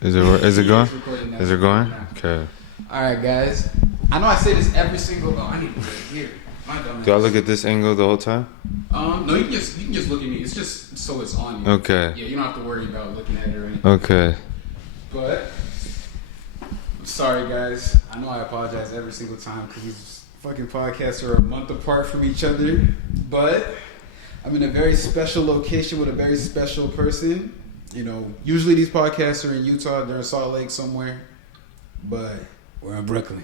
Is it going? Now. Is it going? Okay. All right, guys. I know I say this every single. Oh, I need to put it here. My dumb Do I ass. look at this angle the whole time? No, you can just look at me. It's just so it's on you. Okay. Yeah, you don't have to worry about looking at it or anything. Okay. But I'm sorry, guys. I know I apologize every single time because these fucking podcasts are a month apart from each other. But I'm in a very special location with a very special person. You know, usually these podcasts are in Utah. They're in Salt Lake somewhere. But we're in Brooklyn.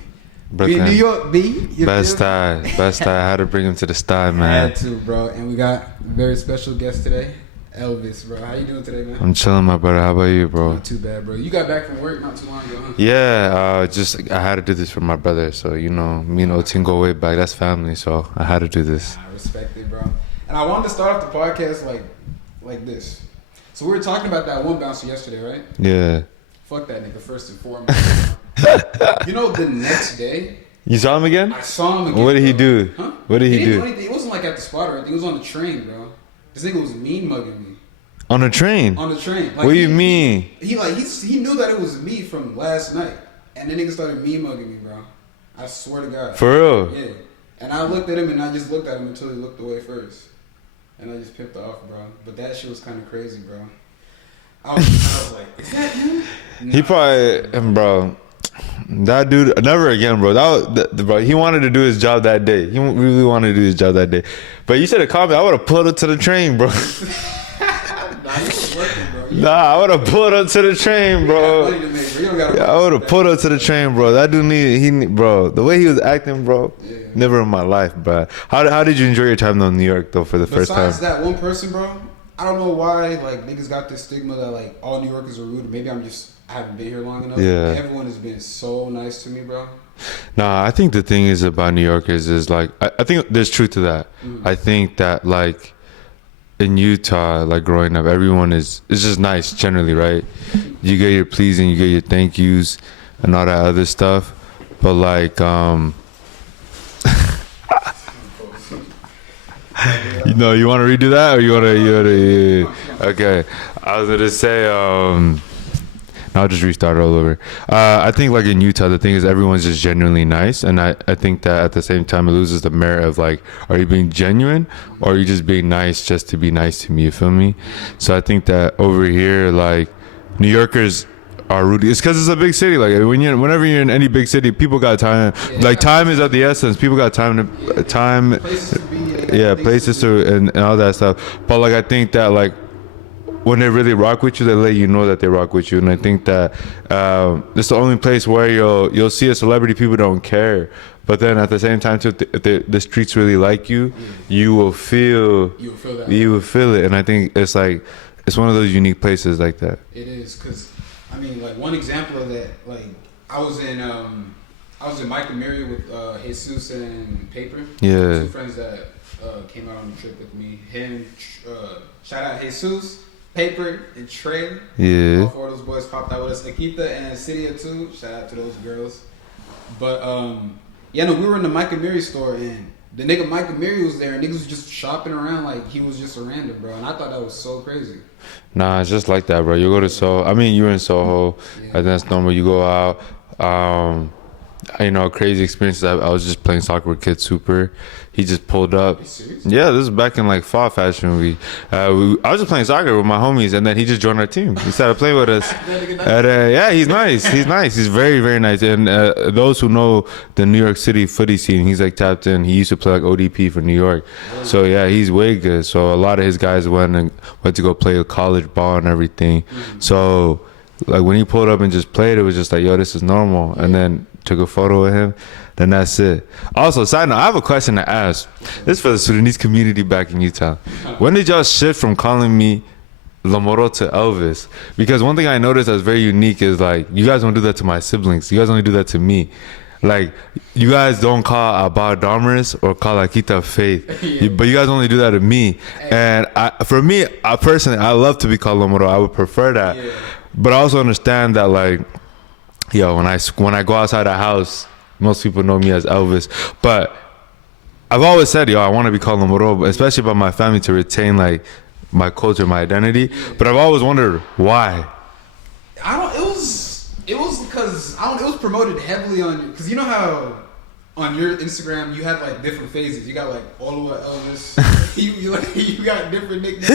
Brooklyn. Be in New York, B. Best I had to bring him to the sty, man. Had to, bro. And we got a very special guest today, Elvis, bro. How you doing today, man? I'm chilling, my brother. How about you, bro? Not too bad, bro. You got back from work not too long ago, huh? Yeah, I had to do this for my brother. So, you know, me and Otin go way back. That's family. So I had to do this. I respect it, bro. And I wanted to start off the podcast like this. So we were talking about that one bouncer yesterday, right? Yeah. Fuck that nigga first and foremost. You know, the next day, You saw him again? I saw him again. What did he bro. do? Huh? What did he didn't do? do anything. It wasn't like at the spot or anything. It was on the train, bro. This nigga was mean mugging me. On a train? On the train. Like, What do you mean? He knew that it was me from last night. And then nigga started mean mugging me, bro. I swear to God. For real? Yeah. And I looked at him and I just looked at him until he looked away first. And I just pimped off, bro. But that shit was kind of crazy, bro. I was like, is that him? Nah. He probably, bro. That dude, never again, bro. Bro, he wanted to do his job that day. He really wanted to do his job that day. But you should have called me. I would have pulled up to the train, bro. Nah, he was working, bro. Nah, I would have pulled up to the train, bro. Money to make, bro. You don't gotta I would have pulled up to the train, bro. That dude bro. The way he was acting, bro. Yeah. Never in my life, bro. How did you enjoy your time though in New York though for the first time? Besides that one person, bro, I don't know why like niggas got this stigma that like all New Yorkers are rude. Maybe I haven't been here long enough. Yeah. Everyone has been so nice to me, bro. Nah, I think the thing is about New Yorkers is like I think there's truth to that. Mm-hmm. I think that like in Utah, like growing up, everyone is just nice generally, right? You get your pleasing, you get your thank yous and all that other stuff. But like you know, you want to redo that or you want to okay. I was gonna say I'll just restart all over. I think like in Utah, the thing is everyone's just genuinely nice. And I think that at the same time, it loses the merit of like, are you being genuine or are you just being nice just to be nice to me? You feel me? So I think that over here, like New Yorkers are rude. It's because it's a big city. Like whenever you're in any big city, people got time. Like time is of the essence. People got time. Places to be. Yeah, places to and all that stuff. But like I think that like when they really rock with you, they let you know that they rock with you. And I think that it's the only place where you'll see a celebrity, people don't care. But then at the same time, too, if the streets really like you, you will feel that. You will feel it. And I think it's like it's one of those unique places like that. It is, cause I mean, like one example of that, like I was in Michael Mary with Jesus and Paper. Yeah. Two friends that came out on the trip with me. Him, shout out Jesus. Paper and Trey. Yeah. All four of those boys popped out with us. Akita and Cydia too. Shout out to those girls. But yeah, no, we were in the Michael Mary store and the nigga Michael Mary was there and niggas was just shopping around like he was just a random, bro. And I thought that was so crazy. Nah, it's just like that, bro. You go to Soho. I mean, you're in Soho. Yeah. And that's normal. You go out. You know, crazy experiences. I was just playing soccer with Kid Super. He just pulled up. Are you serious? Yeah, this is back in like fall fashion week. I was just playing soccer with my homies, and then he just joined our team. He started playing with us. And, yeah, he's nice. He's nice. He's very, very nice. And those who know the New York City footy scene, he's like tapped in. He used to play like ODP for New York. So yeah, he's way good. So a lot of his guys went to go play college ball and everything. So like when he pulled up and just played, it was just like, yo, this is normal. And then took a photo with him, then that's it. Also, side note, I have a question to ask. This is for the Sudanese community back in Utah. When did y'all shift from calling me Lomoro to Elvis? Because one thing I noticed that's very unique is like, you guys don't do that to my siblings. You guys only do that to me. Like, you guys don't call Abba Dharmaris or call Akita Faith, but you guys only do that to me. And for me, personally, I love to be called Lomoro. I would prefer that. Yeah. But I also understand that like, yo, when I go outside the house, most people know me as Elvis. But I've always said, yo, I want to be called Lomoro, especially by my family to retain like my culture, my identity. But I've always wondered why. It It was because it was promoted heavily on, because you know how on your Instagram you have like different phases. You got like Oluwa Elvis. you got different nicknames.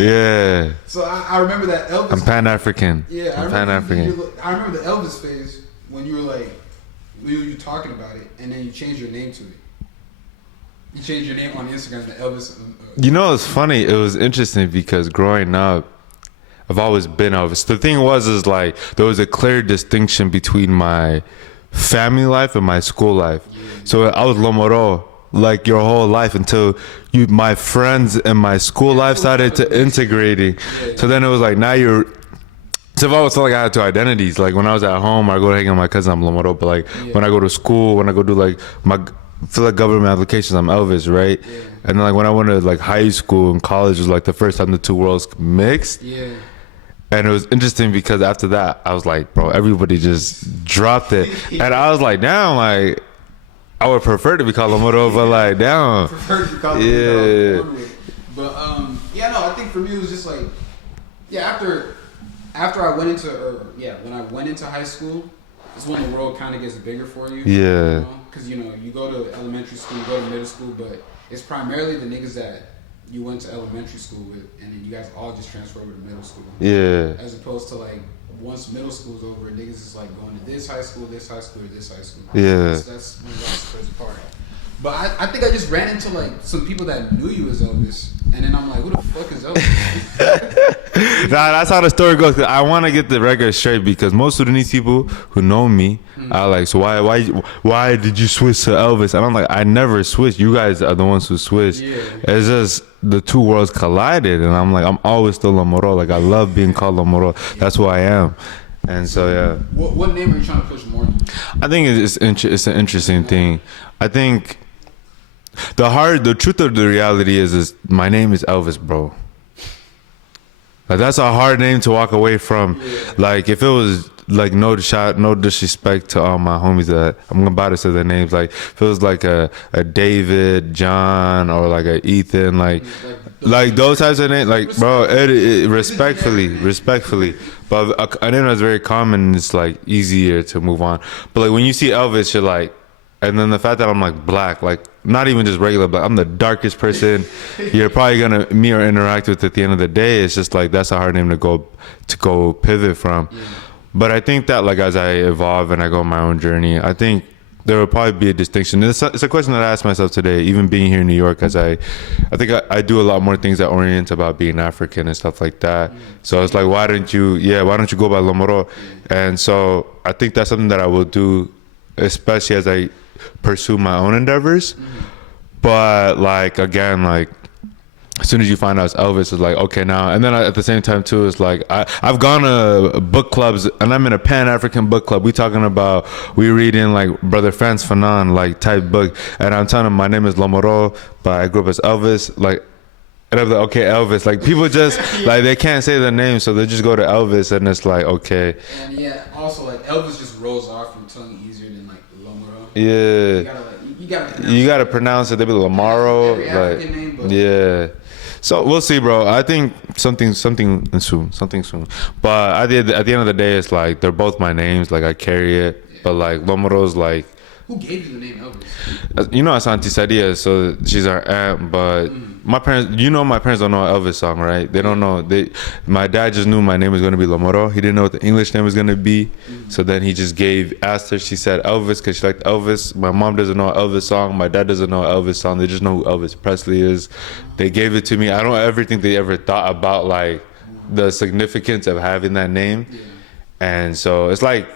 Yeah. So I remember that Elvis. I'm Pan-African. Yeah, I'm Pan-African. I remember the Elvis phase when you were like, you were talking about it, and then you changed your name to it. You changed your name on Instagram to Elvis. You know, it's funny. It was interesting because growing up, I've always been Elvis. The thing is like there was a clear distinction between my family life and my school life. Yeah. So I was Lomoro like your whole life until my friends and my school life started to integrating. Yeah. So then it was like now you're. So I've always felt like I had two identities. Like when I was at home, I go hang out with my cousin, I'm Lomoro. But like when I go to school, when I go do like for like government applications, I'm Elvis, right? Yeah. And then like when I went to like high school and college was like the first time the two worlds mixed. Yeah. And it was interesting because after that, I was like, bro, everybody just dropped it. And I was like, damn, like, I would prefer to be called Lomoro, but like, damn. Prefer to be called Lomoro. But, I think for me, it was just like, after I went into, when I went into high school, it's when the world kind of gets bigger for you. Yeah. Because, you go to elementary school, you go to middle school, but it's primarily the niggas that you went to elementary school with, and then you guys all just transferred over to middle school. Yeah. As opposed to like once middle school's over, niggas is like going to this high school, or this high school. Yeah. That's when y'all spreads apart. But I think I just ran into like some people that knew you as Elvis, and then I'm like, who the fuck is Elvis? Nah, that's how the story goes. I want to get the record straight because most Sudanese people who know me are like, so why did you switch to Elvis? And I'm like, I never switched. You guys are the ones who switched. Yeah. It's just the two worlds collided, and I'm like, I'm always still Lomoro. Like I love being called Lomoro. That's who I am. And so yeah. What name are you trying to push more? I think it's an interesting thing. I think the truth of the reality is my name is Elvis, bro. Like that's a hard name to walk away from. Yeah. Like if it was like no disrespect to all my homies that I'm about to say their names. Like if it was like a David, John, or like a Ethan, like those types of names. Like bro, respectfully. But a name that's very common is like easier to move on. But like when you see Elvis, you're like. And then the fact that I'm like black, like not even just regular black, I'm the darkest person you're probably gonna meet or interact with at the end of the day. It's just like that's a hard name to go pivot from. Yeah. But I think that like as I evolve and I go on my own journey, I think there will probably be a distinction. It's a question that I asked myself today, even being here in New York, as I think I do a lot more things that orient about being African and stuff like that. So it's like, why don't you go by Lomoro? And so I think that's something that I will do, especially as I pursue my own endeavors. But like again, like as soon as you find out it's Elvis, it's like okay now. And then at the same time too, it's like I've gone to book clubs and I'm in a Pan-African book club. We reading like Brother Frantz Fanon like type book, and I'm telling them my name is Lomoro, but I grew up as Elvis. Like, and I'm like okay Elvis. Like people just like they can't say the name, so they just go to Elvis, and it's like okay. And also like Elvis just rolls off your tongue easier than like Lomoro. Yeah. You gotta pronounce it. They be Lomoro, like name, but yeah. So we'll see, bro. I think something soon. But at the end of the day, it's like they're both my names. Like I carry it, but like Lomoro's like. Who gave you the name Elvis? You know, it's Auntie Sadia, so she's our aunt. But my parents don't know Elvis song, right? They don't know. My dad just knew my name was gonna be Lomoro. He didn't know what the English name was gonna be. So then he just asked her. She said Elvis because she liked Elvis. My mom doesn't know Elvis song. My dad doesn't know Elvis song. They just know who Elvis Presley is. They gave it to me. I don't ever think they ever thought about like the significance of having that name. And so it's like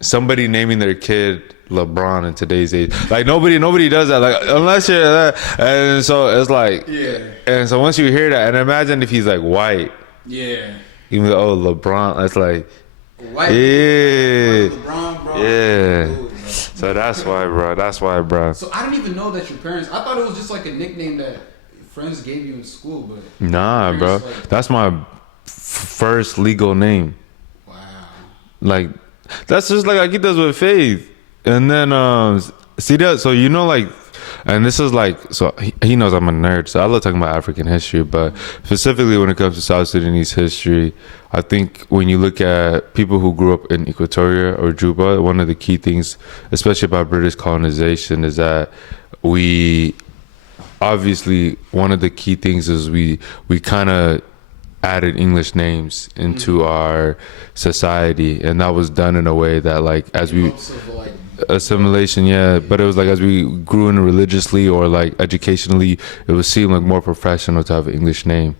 somebody naming their kid LeBron in today's age. Like nobody does that. Like unless you're that. And so it's like And so once you hear that, and imagine if he's like white. Yeah. Even though LeBron, that's like white. Yeah. LeBron, bro. Yeah. Dude, bro. So that's why, bro. So I didn't even know that your parents. I thought it was just like a nickname that friends gave you in school, but nah, bro. Like, that's my first legal name. Wow. Like that's just like I get this with Faith. And then see that, so you know, like and this is like, so he knows I'm a nerd, so I love talking about African history, but specifically when it comes to South Sudanese history, I think when you look at people who grew up in Equatoria or Juba, one of the key things, especially about British colonization, is that we obviously, one of the key things is we kind of added English names into our society, and that was done in a way that, like, as we assimilation, yeah, but it was like as we grew in religiously or like educationally, it would seem like more professional to have an English name.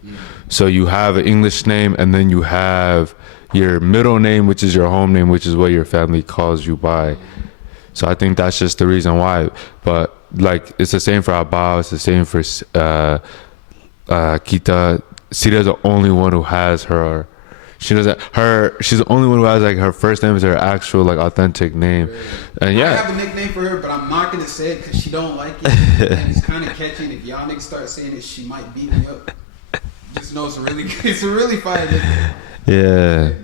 So you have an English name, and then you have your middle name, which is your home name, which is what your family calls you by. So I think that's just the reason why. But like, it's the same for Abba, it's the same for Kita. Sita's the only one who has her. She's the only one who has like her first name is her actual like authentic name. And yeah, I have a nickname for her, but I'm not gonna say it because she don't like it. And it's kind of catchy. And if y'all niggas start saying it, she might beat me up. Just know it's a really fire nickname.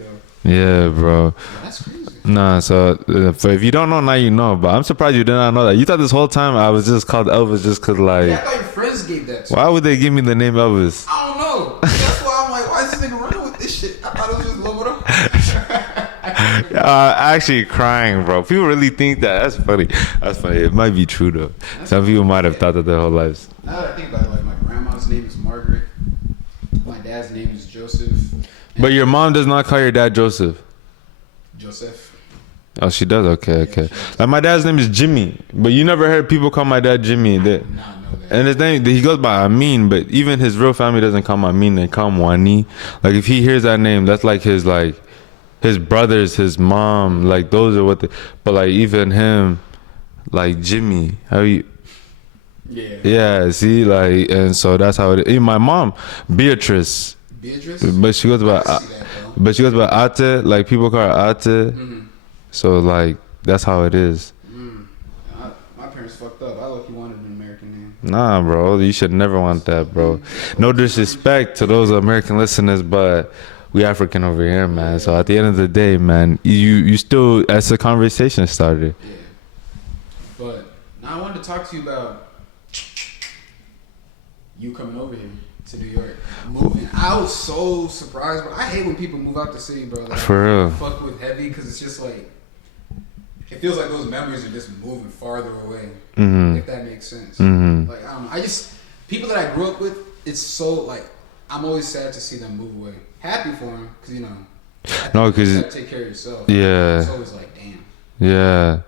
Yeah, bro. That's crazy. Nah, so if you don't know now, you know. But I'm surprised you did not know that. You thought this whole time I was just called Elvis just cause like. Yeah, I thought your friends gave that to Why would they give me the name Elvis? I don't know. That's why I'm like, why is this nigga running with this shit? I thought it was just Lomoro. Actually crying, bro. People really think that. That's funny. That's funny. It might be true though. Some people might have thought that their whole lives. Now that I think about it, like my grandma's name is Margaret. My dad's name is Joseph. But your mom does not call your dad Joseph. Joseph. Oh, she does. Okay. Like my dad's name is Jimmy, but you never heard people call my dad Jimmy. I did not know that. And his name, he goes by Amin, but even his real family doesn't call him Amin. They call him Wani. Like if he hears that name, that's like his brothers, his mom, like those are what they. But like even him, like Jimmy, how you? Yeah. See, like, and so that's how it is. Even my mom, Beatrice. But she goes by Ate. Like people call her Ate. Mm-hmm. So like that's how it is. My parents fucked up. I look, wanted an American name. Nah, bro, you should never want that, bro. No disrespect to those American listeners, but we African over here, man. So at the end of the day, man, you still, as a conversation started. Yeah. But now I wanted to talk to you about you coming over here to New York, moving. I was so surprised, but I hate when people move out the city, bro. Like, for real. Fuck with heavy, because it's just like, it feels like those memories are just moving farther away. Mm-hmm. If that makes sense. Mm-hmm. Like, I don't know. People that I grew up with, it's so like, I'm always sad to see them move away. Happy for them, because, you know, no, because you gotta take care of yourself. Yeah. It's always like, damn. Yeah.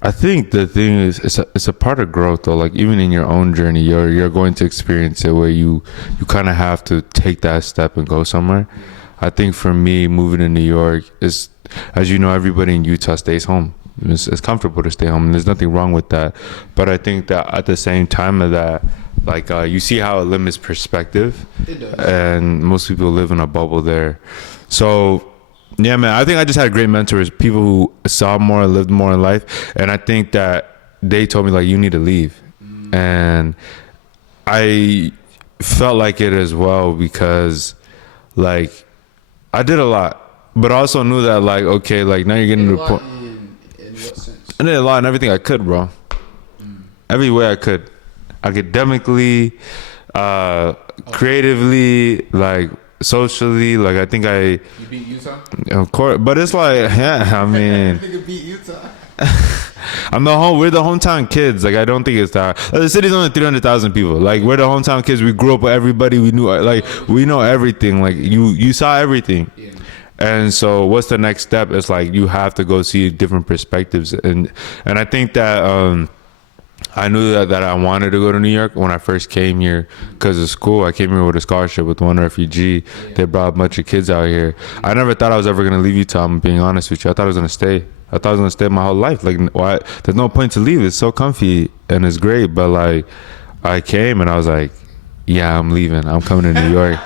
I think the thing is, it's a part of growth though. Like even in your own journey, you're going to experience it where you kind of have to take that step and go somewhere. I think for me, moving to New York is, as you know, everybody in Utah stays home. It's comfortable to stay home, and there's nothing wrong with that. But I think that at the same time of that, like you see how it limits perspective. It does. And most people live in a bubble there. So yeah, man, I think I just had great mentors, people who saw more, lived more in life. And I think that they told me, like, you need to leave. And I felt like it as well because, like, I did a lot. But I also knew that, like, okay, like, now you're getting to the point. In what sense? I did a lot in everything I could, bro. Every way I could. Academically, creatively, like, socially, like I think You beat Utah? of course, but it's like, yeah, I mean, Nigga beat Utah. we're the hometown kids. Like I don't think it's that. The city's only 300,000 people. Like we're the hometown kids. We grew up with everybody. We knew, like we know everything. Like you saw everything. Yeah. And so what's the next step? It's like you have to go see different perspectives, and I think that I knew that I wanted to go to New York when I first came here because of school. I came here with a scholarship with one refugee. They brought a bunch of kids out here. I never thought I was ever going to leave Utah, I'm being honest with you. I thought I was going to stay. I thought I was going to stay my whole life. Like, why? There's no point to leave. It's so comfy and it's great. But, like, I came and I was like, yeah, I'm leaving. I'm coming to New York.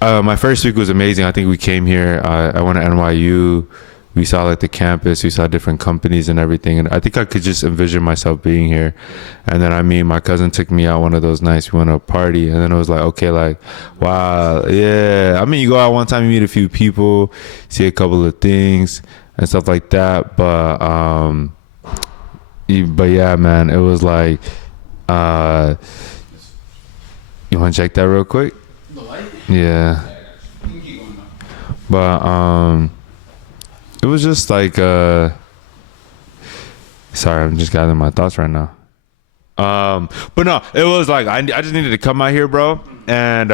My first week was amazing. I think we came here. I went to NYU. We saw like the campus, we saw different companies and everything. And I think I could just envision myself being here. And then my cousin took me out one of those nights. We went to a party and then it was like, okay, like, wow. Yeah. I mean, you go out one time, you meet a few people, see a couple of things and stuff like that. But, But yeah, man, it was like, you want to check that real quick? The light? Yeah. You can keep going though. But it was just like sorry, I'm just gathering my thoughts right now. But no, it was like I just needed to come out here, bro, and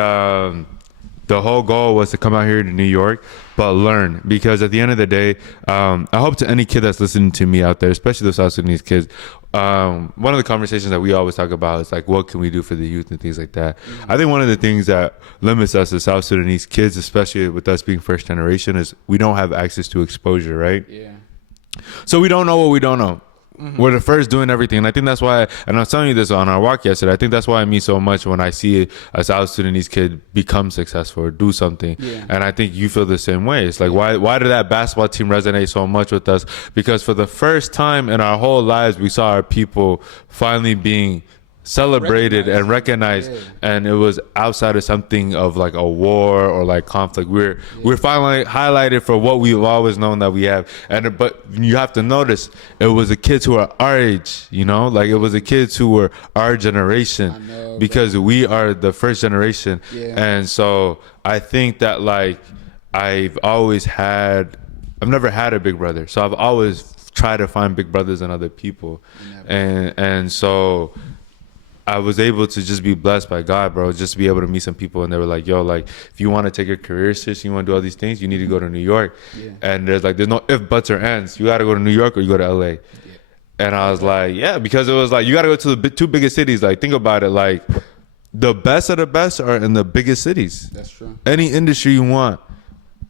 the whole goal was to come out here to New York, but learn, because at the end of the day, I hope to any kid that's listening to me out there, especially the South Sudanese kids, one of the conversations that we always talk about is like, what can we do for the youth and things like that. I think one of the things that limits us as South Sudanese kids, especially with us being first generation, is we don't have access to exposure, right? Yeah. So we don't know what we don't know. We're the first doing everything, and I think that's why, and I was telling you this on our walk yesterday, I think that's why I mean so much when I see a South Sudanese kid become successful or do something. Yeah. And I think you feel the same way. It's like, why did that basketball team resonate so much with us? Because for the first time in our whole lives, we saw our people finally being celebrated and recognized, and it was outside of something of like a war or like conflict. We're finally highlighted for what we've always known that we have. And but you have to notice, it was the kids who are our age, you know, like it was the kids who were our generation, because we are the first generation. And so I think that like I've never had a big brother, so I've always tried to find big brothers in other people, and so I was able to just be blessed by God, bro, just to be able to meet some people, and they were like, yo, like, if you want to take your career seriously, you want to do all these things, you need to go to New York. And there's no if, buts, or ands. You got to go to New York or you go to LA. And I was like, yeah, because it was like, you got to go to the two biggest cities. Like, think about it. Like, the best of the best are in the biggest cities. That's true. Any industry you want.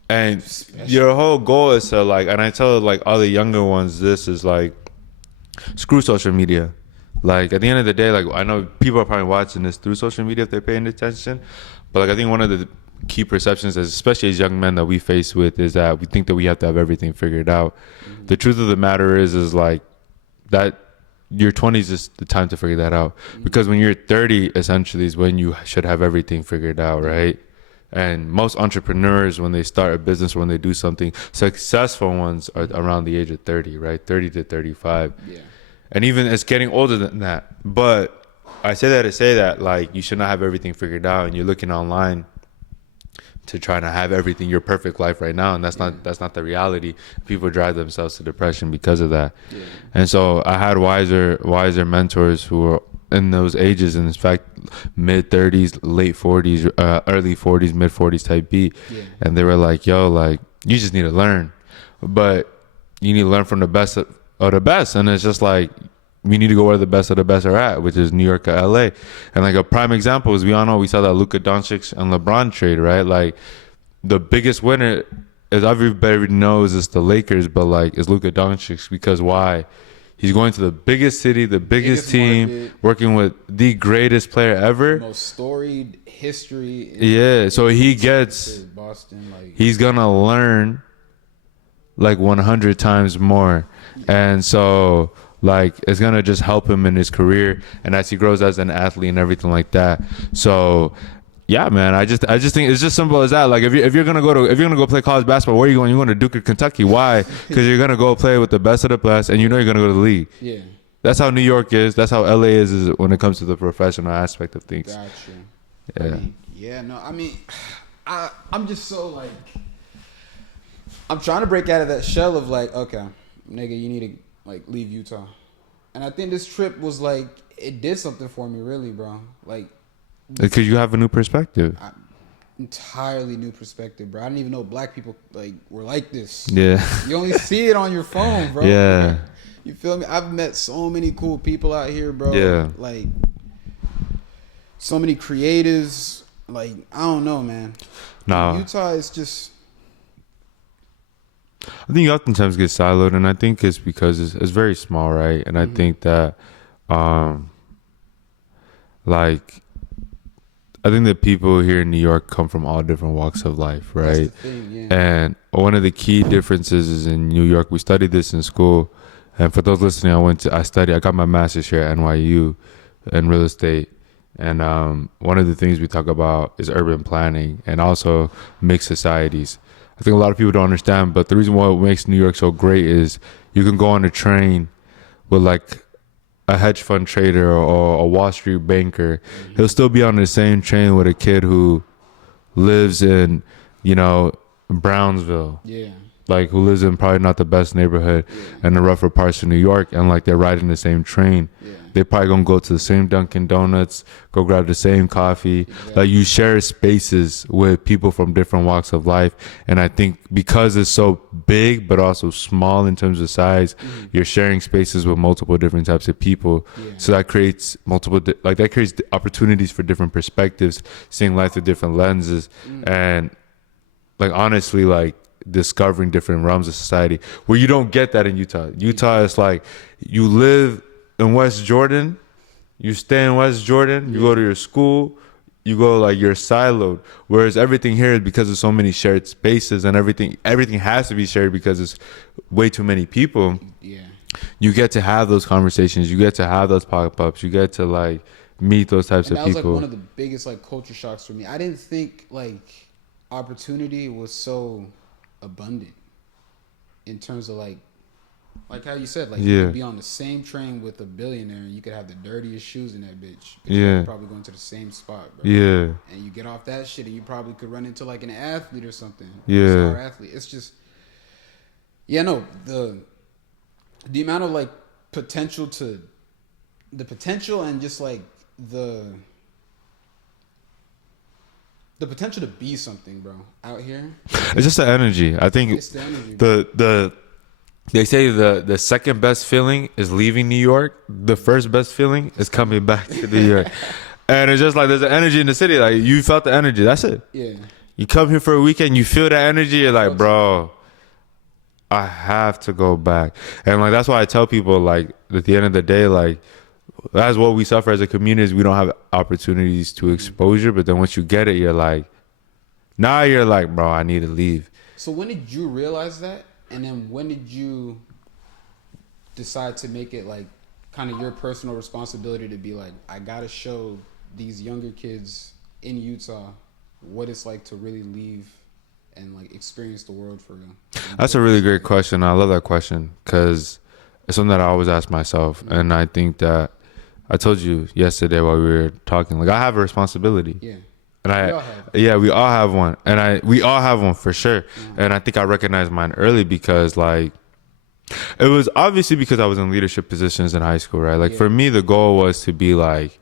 And your whole goal is to like, and I tell like all the younger ones, this is like, screw social media. Like, at the end of the day, like, I know people are probably watching this through social media if they're paying attention, but like, I think one of the key perceptions, especially as young men, that we face with is that we think that we have to have everything figured out. The truth of the matter is like that your 20s is the time to figure that out, because when you're 30 essentially is when you should have everything figured out, right? And most entrepreneurs, when they start a business or when they do something, successful ones are around the age of 30, right? 30 to 35. And even it's getting older than that. But I say that to say that, like, you should not have everything figured out, and you're looking online to try to have everything, your perfect life right now, and that's not the reality. People drive themselves to depression because of that. And so I had wiser mentors who were in those ages, and in fact, mid 30s, late 40s, early 40s, mid 40s type beat. And they were like, yo, like, you just need to learn, but you need to learn from the best of the best. And it's just like, we need to go where the best of the best are at, which is New York or LA. And like a prime example is, we all know, we saw that Luka Doncic and LeBron trade, right? Like, the biggest winner, as everybody knows, is the Lakers, but like, is Luka Doncic, because why? He's going to the biggest city, the biggest team, market, working with the greatest player ever, most storied history. Yeah, so he gets Boston. Like, he's gonna learn like 100 times more, and so like it's gonna just help him in his career and as he grows as an athlete and everything like that. So yeah, man, I just think it's just simple as that. Like, if you're gonna go play college basketball, where are you going? You're going to Duke or Kentucky. Why? Because you're gonna go play with the best of the best, and you know you're gonna go to the league. Yeah, that's how New York is. That's how LA is when it comes to the professional aspect of things. Gotcha. Yeah. I mean, I'm just so like, I'm trying to break out of that shell of like, okay, nigga, you need to like leave Utah, and I think this trip was like, it did something for me, really, bro. Like, because you have a new perspective. Entirely new perspective, bro. I didn't even know black people like were like this. Yeah. You only see it on your phone, bro. Yeah. You feel me? I've met so many cool people out here, bro. Yeah. Like, so many creatives. Like, I don't know, man. Nah. Utah is just, I think you oftentimes get siloed, and I think it's because it's very small, right? And I think that, like, I think that people here in New York come from all different walks of life, right? that's the thing, yeah. And one of the key differences is in New York. We studied this in school, and for those listening, I got my master's here at NYU in real estate. And one of the things we talk about is urban planning and also mixed societies. I think a lot of people don't understand, but the reason why it makes New York so great is you can go on a train with like a hedge fund trader or a Wall Street banker. He'll still be on the same train with a kid who lives in, you know, Brownsville. Yeah. Like, who lives in probably not the best neighborhood in the rougher parts of New York, and like they're riding the same train. They probably gonna go to the same Dunkin' Donuts, go grab the same coffee. Like, you share spaces with people from different walks of life, and I think because it's so big but also small in terms of size, you're sharing spaces with multiple different types of people. So that creates that creates opportunities for different perspectives, seeing life through different lenses, and like honestly, like discovering different realms of society where you don't get that in Utah. Utah is like, you live in West Jordan, you stay in West Jordan, you go to your school, you go, like, you're siloed. Whereas everything here is because of so many shared spaces, and everything has to be shared because it's way too many people. You get to have those conversations, you get to have those pop-ups, you get to like meet those types of people. That was like one of the biggest like culture shocks for me. I didn't think like opportunity was so abundant in terms of like how you said, like you could be on the same train with a billionaire and you could have the dirtiest shoes in that bitch. You're probably going to the same spot, bro. And you get off that shit and you probably could run into like an athlete or something. A star athlete. It's just the amount of like potential and just like the potential to be something, bro, out here. It's just the energy. I think it's the energy, they say the second best feeling is leaving New York. The first best feeling is coming back to New York. And it's just like there's an energy in the city. Like, you felt the energy. That's it. You come here for a weekend, you feel that energy. You're like, bro, I have to go back. And like, that's why I tell people, like, at the end of the day, like, that's what we suffer as a community, is we don't have opportunities to exposure. But then once you get it, you're like, bro, I need to leave. So when did you realize that? And then when did you decide to make it like kind of your personal responsibility to be like, I gotta show these younger kids in Utah what it's like to really leave and like experience the world for real? That's a really great question. I love that question because it's something that I always ask myself. And I think that I told you yesterday while we were talking, like, I have a responsibility. And we all have one. And we all have one for sure. And I think I recognized mine early because, like, it was obviously because I was in leadership positions in high school, right? Like, for me, the goal was to be like,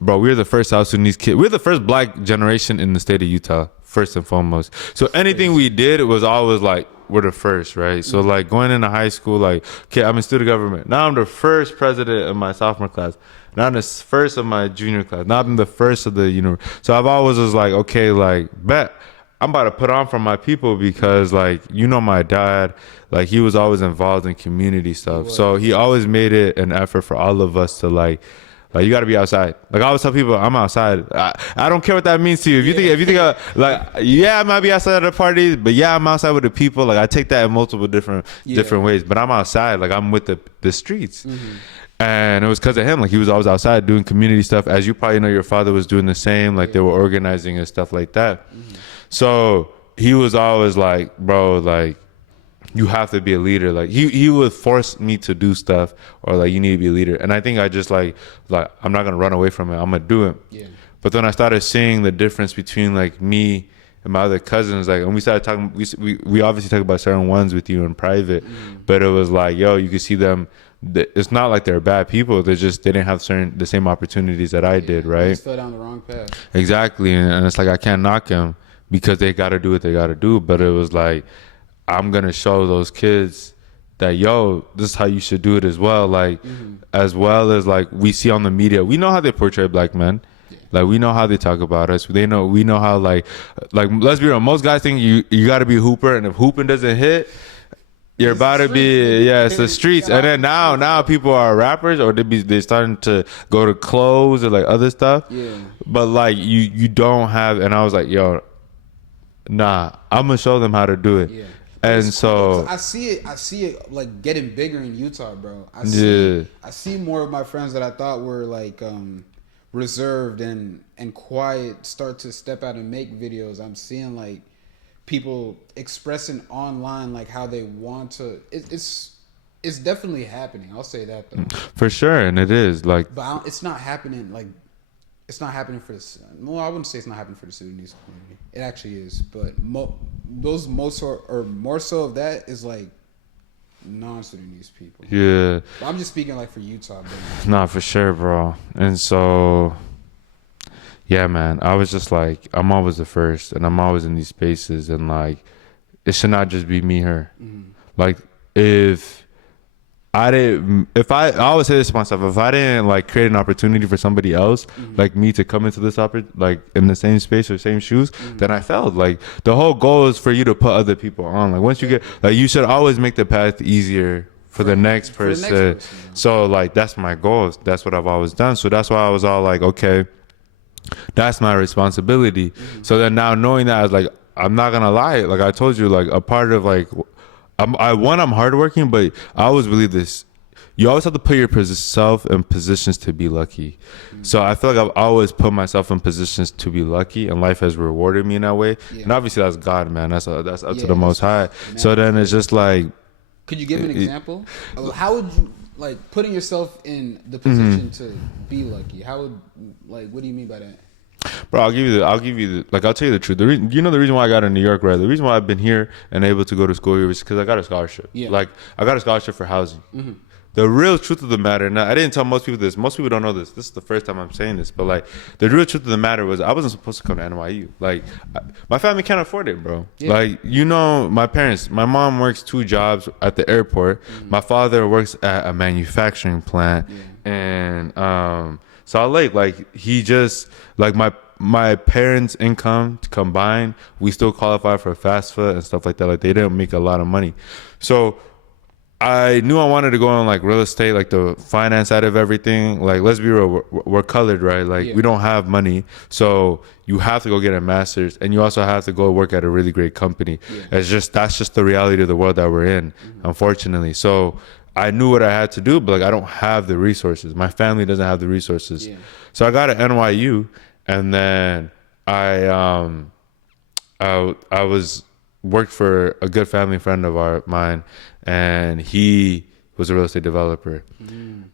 bro, we're the first South Sudanese kid. We're the first black generation in the state of Utah, first and foremost. So anything we did, it was always like, we're the first, right? So like going into high school, like, okay, I'm in student government. Now I'm the first president of my sophomore class. Now I'm the first of my junior class. Now I'm the first of the, So I've always was like, okay, like, bet I'm about to put on for my people because, like, my dad, like, he was always involved in community stuff. So he always made it an effort for all of us to like, you got to be outside. Like, I always tell people, I'm outside. I don't care what that means to you. If you think, I might be outside at the parties, but I'm outside with the people. Like, I take that in multiple different ways. But I'm outside. Like, I'm with the streets. And it was because of him. Like, he was always outside doing community stuff. As you probably know, your father was doing the same. Like, they were organizing and stuff like that. So he was always like, bro, like, you have to be a leader. Like, he would force me to do stuff, or like, you need to be a leader. And I think I just like I'm not gonna run away from it. I'm gonna do it. But then I started seeing the difference between like me and my other cousins. Like, and we started talking. We obviously talk about certain ones with you in private, but it was like, yo, you could see them. It's not like they're bad people. They didn't have the same opportunities that I did. Right? They fell down the wrong path. Exactly, and it's like I can't knock them because they got to do what they got to do. But it was like, I'm going to show those kids that, yo, this is how you should do it as well. Like, as well as like we see on the media, we know how they portray black men. Like, we know how they talk about us. We know how like, let's be real. Most guys think you got to be a hooper. And if hooping doesn't hit, you're about to be, it's the streets. And then now people are rappers, or they're starting to go to clothes or like other stuff. But like, you don't have, and I was like, yo, nah, I'm going to show them how to do it. And so I see it like getting bigger in Utah, bro. I see more of my friends that I thought were like reserved and quiet start to step out and make videos. I'm seeing like people expressing online like how they want to. It's it's definitely happening. I'll say that though. For sure, and it is like, But it's not happening like it's not happening for the. Well, I wouldn't say it's not happening for the Sudanese community. It actually is, but more so of that is like non-Sudanese people. yeah, But I'm just speaking like for Utah. nah, for sure, bro. And so, yeah, man, I was just like, I'm always the first, and I'm always in these spaces, and like, it should not just be me, her. Mm-hmm. Like, if I always say this to myself, if I didn't like create an opportunity for somebody else like me to come into this like in the same space or same shoes, then I failed. Like, the whole goal is for you to put other people on. Like, once you get, like, you should always make the path easier for the next person. So like, that's my goal. That's what I've always done. So that's why I was all like, okay, that's my responsibility. So then now knowing that, I was like, I'm not gonna lie, like I told you, like a part of like, I'm hardworking, but I always believe this. You always have to put yourself in positions to be lucky. So I feel like I've always put myself in positions to be lucky, and life has rewarded me in that way. And obviously that's God, man. That's up to the Most High. So then it's just like, could you give an example? How would you like putting yourself in the position to be lucky? How would like what do you mean by that? Bro, I'll tell you the truth. The reason why I got in New York, right? The reason why I've been here and able to go to school here is because I got a scholarship. Yeah. Like, I got a scholarship for housing. The real truth of the matter, now I didn't tell most people this. Most people don't know this. This is the first time I'm saying this, but like, the real truth of the matter was I wasn't supposed to come to NYU. Like, my family can't afford it, bro. Yeah. Like, my parents, my mom works 2 jobs at the airport. My father works at a manufacturing plant, and Salt Lake, like, he just, like, my parents' income combined, we still qualify for FAFSA and stuff like that. Like, they didn't make a lot of money. So I knew I wanted to go on like real estate, like the finance side of everything. Like, let's be real, we're colored, right? Like, we don't have money. So you have to go get a master's, and you also have to go work at a really great company. That's just the reality of the world that we're in, unfortunately. So I knew what I had to do, but like, I don't have the resources. My family doesn't have the resources. So I got at NYU, and then I worked for a good family friend of mine, and he was a real estate developer.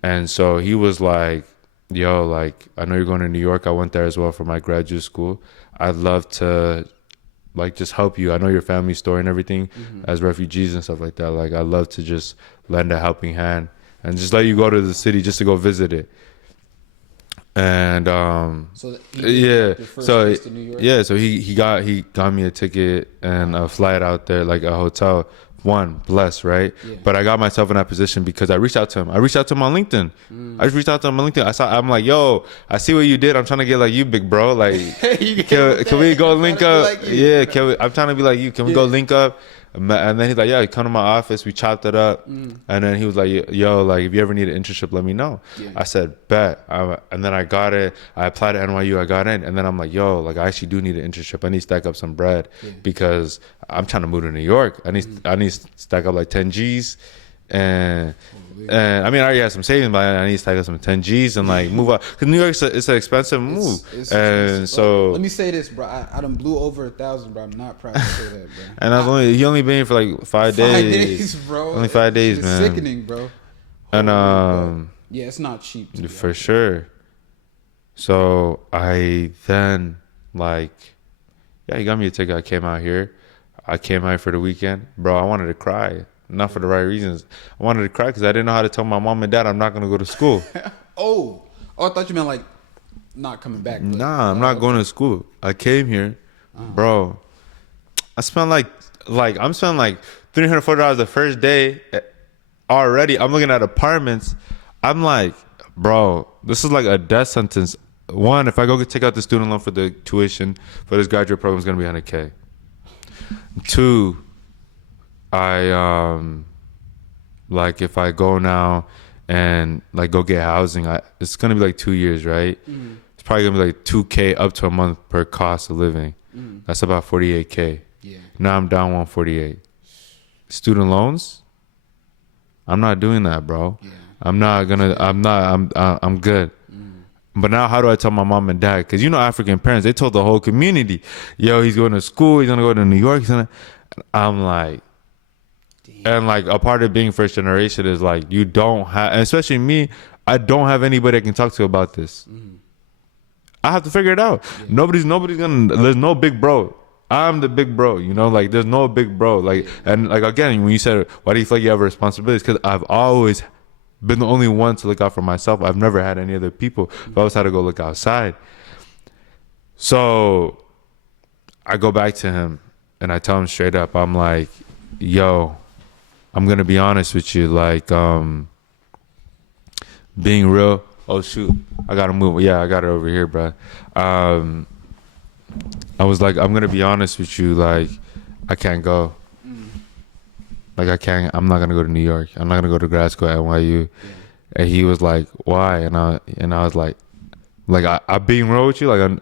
And so he was like, yo, like, I know you're going to New York. I went there as well for my graduate school. I'd love to like just help you. I know your family story and everything as refugees and stuff like that. Like, I'd love to just lend a helping hand and just let you go to the city just to go visit it. And so he got me a ticket and a flight out there, like a hotel. One, blessed, right? But I got myself in that position because I reached out to him. I reached out to him on LinkedIn. I'm like, yo, I see what you did. I'm trying to get like you, big bro. Like, can we go link up? I'm trying to be like you. Can we go link up? And then he's like, yeah, come to my office. We chopped it up. And then he was like, yo, like, if you ever need an internship, let me know. I said, bet. And then I got it. I applied to NYU. I got in. And then I'm like, yo, like, I actually do need an internship. I need to stack up some bread because I'm trying to move to New York. I need to stack up like 10 G's. And I mean, I already have some savings, but I need to stack up some 10 G's and like move out. Because New York, it's an expensive move. It's and so let me say this, bro. I done blew over 1,000, bro. I'm not proud to say that, bro. And he only been here for like 5 days. 5 days, bro. Only 5 days, it's man. Sickening, bro. And yeah, it's not cheap. For sure. So I then he got me a ticket. I came out here. I came out for the weekend, bro. I wanted to cry. Not for the right reasons. I wanted to cry because I didn't know how to tell my mom and dad I'm not going to go to school. Oh, I thought you meant like not coming back. But, nah, I'm not going to school. I came here, bro. I spent I'm spending like $340 the first day already. I'm looking at apartments. I'm like, bro, this is like a death sentence. One, if I go take out the student loan for the tuition for this graduate program, it's going to be $100K. Two, if I go now and like go get housing, it's gonna be like 2 years, right? It's probably gonna be like $2K up to a month per cost of living. That's about $48K. Now I'm down 148. Student loans, I'm not doing that, bro. I'm good. But now how do I tell my mom and dad? Because African parents, they told the whole community, yo, he's going to school, he's gonna go to New York. I'm like, And like a part of being first generation is like you don't have, and especially me, I don't have anybody I can talk to about this. I have to figure it out. Nobody's gonna. There's no big bro. I'm the big bro. You know, like there's no big bro. Like and like again, when you said why do you feel like you have a responsibility? Because I've always been the only one to look out for myself. I've never had any other people. I've always had to go look outside. So I go back to him and I tell him straight up. I'm like, yo, I'm gonna be honest with you. Like, being real. Oh shoot, I gotta move. Yeah, I got it over here, bro. I was like, I'm gonna be honest with you. Like, I can't go. Like, I can't. I'm not gonna go to New York. I'm not gonna go to grad school at NYU. And he was like, why? And I was like, I'm being real with you. Like,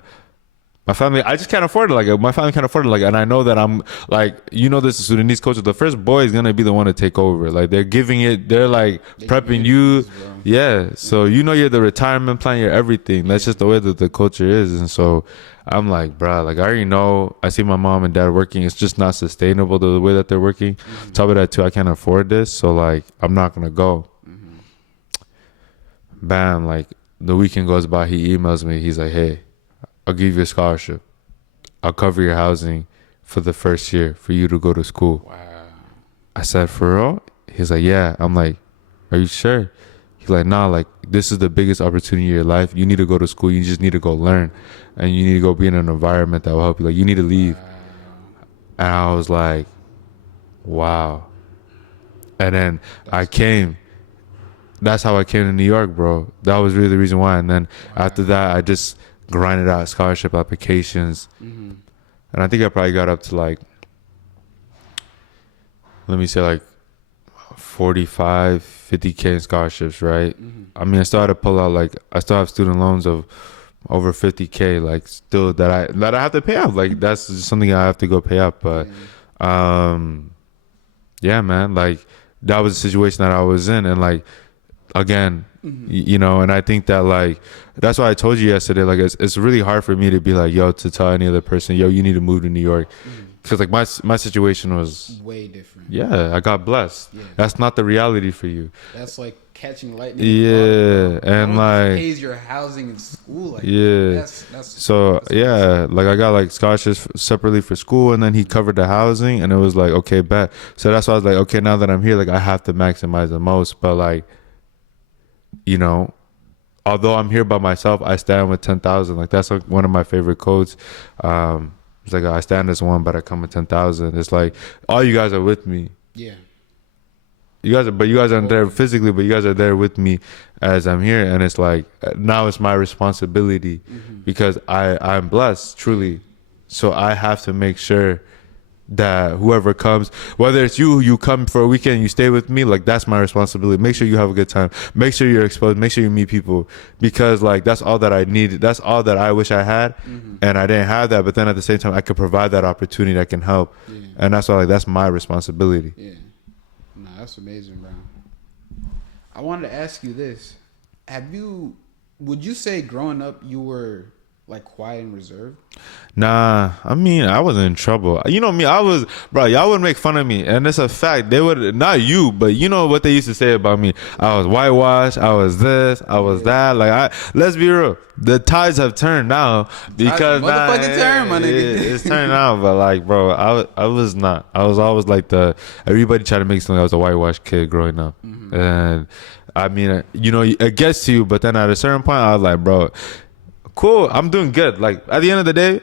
my family, I just can't afford it. Like, my family can't afford it. Like, and I know that I'm like, you know, this Sudanese culture. The first boy is gonna be the one to take over. Like, they're giving it. They're like prepping you. Yeah. So you know, you're the retirement plan. You're everything. That's just the way that the culture is. And so I'm like, bruh, like I already know. I see my mom and dad working. It's just not sustainable the way that they're working. Top of that too, I can't afford this. So like, I'm not gonna go. Bam. Like the weekend goes by. He emails me. He's like, hey, I'll give you a scholarship. I'll cover your housing for the first year for you to go to school. Wow. I said, for real? He's like, yeah. I'm like, are you sure? He's like, nah, like, this is the biggest opportunity in your life. You need to go to school. You just need to go learn. And you need to go be in an environment that will help you. Like, you need to leave. Wow. And I was like, wow. And then I came. That's how I came to New York, bro. That was really the reason why. And then after that, I just grinded out scholarship applications. And I think I probably got up to like, let me say like 45, 50K in scholarships, right? I mean, I still had to pull out like, I still have student loans of over 50K, like still that I have to pay up. Like that's just something I have to go pay up. But yeah, man, like that was the situation that I was in. And like, again, you know, and I think that like that's why I told you yesterday, like it's really hard for me to be like, yo, to tell any other person, yo, you need to move to New York, because like my situation was way different. Yeah, I got blessed. That's not the reality for you. That's like catching lightning. Yeah, and like pays your housing in school. Like, that's so yeah, like I got like scholarships separately for school, and then he covered the housing, and it was like, okay, bet. So that's why I was like, okay, now that I'm here, like I have to maximize the most, but like, you know, although I'm here by myself, I stand with 10,000. Like that's like one of my favorite quotes. It's like I stand as one, but I come with 10,000. It's like all you guys are with me. Yeah. You guys aren't there physically, but you guys are there with me as I'm here. And it's like now it's my responsibility because I'm blessed truly. So I have to make sure that whoever comes, whether it's you come for a weekend, you stay with me, like that's my responsibility. Make sure you have a good time. Make sure you're exposed. Make sure you meet people, because like that's all that I needed. That's all that I wish I had, and I didn't have that. But then at the same time, I could provide that opportunity that can help, and that's why like that's my responsibility. Yeah, no, that's amazing, bro. I wanted to ask you this: would you say growing up you were like quiet and reserved? Nah, I mean, I was in trouble. You know me, bro, y'all would make fun of me. And it's a fact. They would, not you, but you know what they used to say about me. I was whitewashed. I was this. I was that. Like, let's be real. The tides have turned now because turn, my nigga. It's turned out. But like, bro, I was not. I was always like everybody tried to make something. I was a whitewashed kid growing up. And I mean, you know, it gets to you. But then at a certain point, I was like, bro, cool, I'm doing good. Like at the end of the day,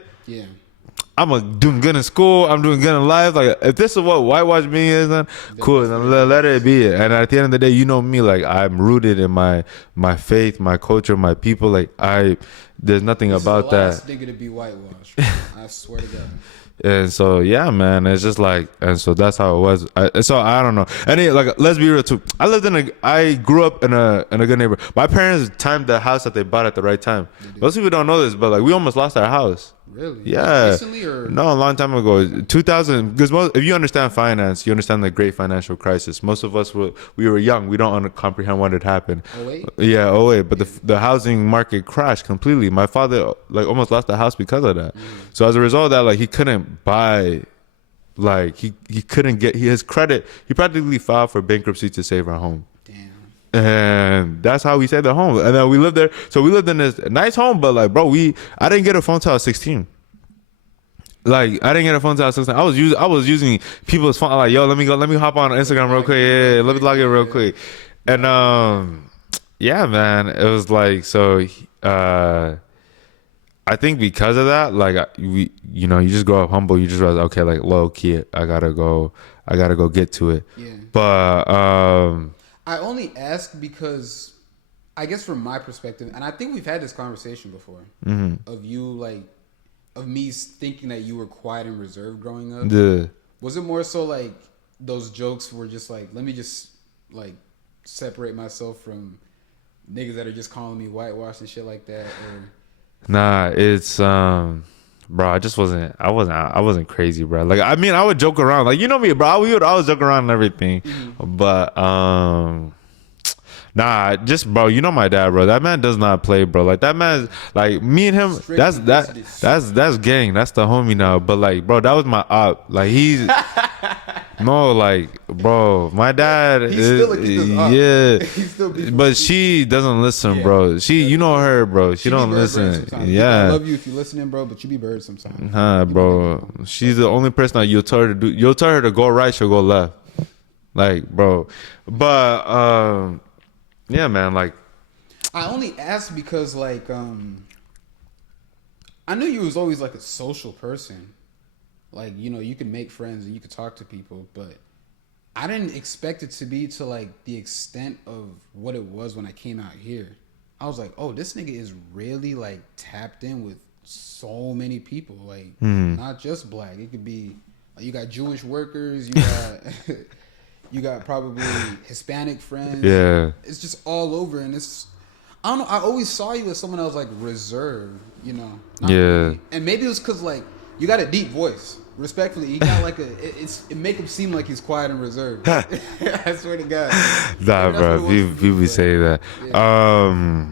I'm doing good in school. I'm doing good in life. Like if this is what whitewash being is, then cool. Then let it be it. And at the end of the day, you know me. Like I'm rooted in my faith, my culture, my people. Like there's nothing about that. Last nigga to be whitewashed. I swear to God. And so yeah, man, it's just like, and so that's how it was. So I don't know. And like, let's be real too. I grew up in a good neighborhood. My parents timed the house that they bought at the right time. Most people don't know this, but like we almost lost our house. Really? Yeah. Recently or no, a long time ago, 2000. Because if you understand finance, you understand the great financial crisis. Most of us we were young. We don't comprehend what had happened. Oh wait. Yeah. Oh wait. But the housing market crashed completely. My father like almost lost the house because of that. So as a result of that, like he couldn't buy Like he couldn't get his credit. He practically filed for bankruptcy to save our home. Damn. And that's how we saved the home. And then we lived there. So we lived in this nice home, but like, bro, I didn't get a phone till I was 16. Like I didn't get a phone till I was 16. I was using people's phone. Like, yo, let me hop on Instagram real quick. Yeah, let me log in real quick. And yeah, man, it was like so. I think because of that, like you just grow up humble. You just realize, okay, like low key, I gotta go get to it. Yeah. But I only ask because, I guess from my perspective, and I think we've had this conversation before, of you like, of me thinking that you were quiet and reserved growing up. Yeah. Was it more so like those jokes were just like, let me just like separate myself from niggas that are just calling me whitewashed and shit like that, or? Nah, it's bro, I wasn't crazy, bro. Like I mean, I would joke around, like you know me, bro. I was joking around and everything, but nah, just bro, you know my dad, bro. That man does not play, bro. Like that man, like me and him, that's gang, that's the homie now. But like, bro, that was my op. Like he's no, like bro, my dad yeah, but she doesn't listen, bro. She, you know her, bro. She don't listen. Yeah, I love you if you're listening, bro, but you be bird sometimes. Huh, bro. She's the only person that you'll tell her to go right, she'll go left. Like, bro. But yeah, man, like I only asked because like I knew you was always like a social person. Like, you know, you can make friends and you can talk to people, but I didn't expect it to be to like the extent of what it was when I came out here. I was like, oh, this nigga is really like tapped in with so many people, like not just black. It could be like, you got Jewish workers, you got you got probably Hispanic friends. Yeah, it's just all over, and it's, I don't know. I always saw you as someone that was like reserved, you know. Not really. And maybe it was because like you got a deep voice. Respectfully, he got like it make him seem like he's quiet and reserved. I swear to God. Nah, bro. People say that. Yeah.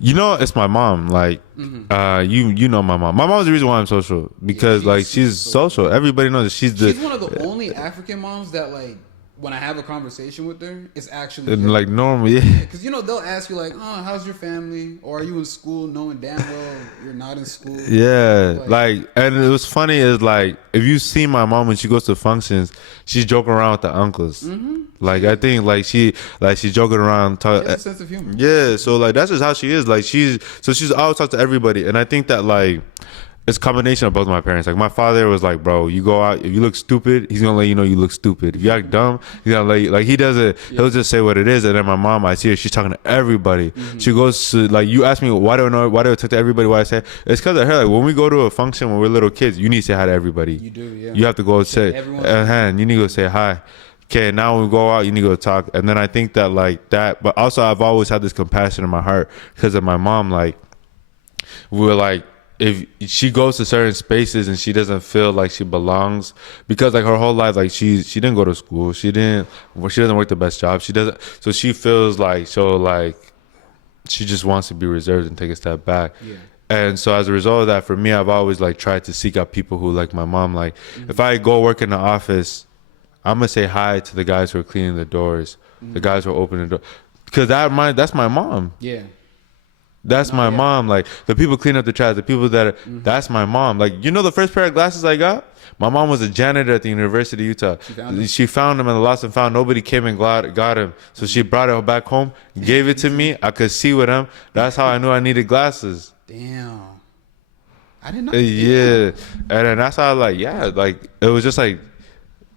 You know, it's my mom. Like, you know my mom. My mom's the reason why I'm social, because like she's social. Everybody knows that she's one of the only African moms that like, when I have a conversation with her, it's actually like normal, yeah. Because you know they'll ask you like, "Oh, how's your family?" Or "Are you in school?" Knowing damn well you're not in school. Yeah, like, and it was funny is like if you see my mom when she goes to functions, she's joking around with the uncles. Like I think like she's joking around. She has a sense of humor. Yeah, so like that's just how she is. Like she's always talk to everybody, and I think that like. It's a combination of both my parents. Like my father was like, bro, you go out, if you look stupid, he's gonna let you know you look stupid. If you act dumb, he's gonna let you, like he does it. He'll just say what it is. And then my mom, I see her, she's talking to everybody. She goes to, like, you ask me why do I talk to everybody? Why I say it's because of her. Like when we go to a function when we're little kids, you need to say hi to everybody. You do, yeah. You have to go say you need to go say hi. Okay, now when we go out, you need to go talk. And then I think that like that, but also I've always had this compassion in my heart because of my mom. Like we were like, if she goes to certain spaces and she doesn't feel like she belongs, because like her whole life, like she didn't go to school, she doesn't work the best job, so she feels like she just wants to be reserved and take a step back. And so as a result of that, for me, I've always like tried to seek out people who like my mom. Like if I go work in the office, I'm gonna say hi to the guys who are cleaning the doors, the guys who are opening the door, because that's my mom. That's my mom. Like the people clean up the trash, the people that that's my mom. Like, you know, the first pair of glasses I got, my mom was a janitor at the University of Utah. She found them in the lost and found. Nobody came and got him. So she brought it back home, gave it to me. I could see with them. That's how I knew I needed glasses. Damn. I didn't know. Yeah. And then that's how like it was just like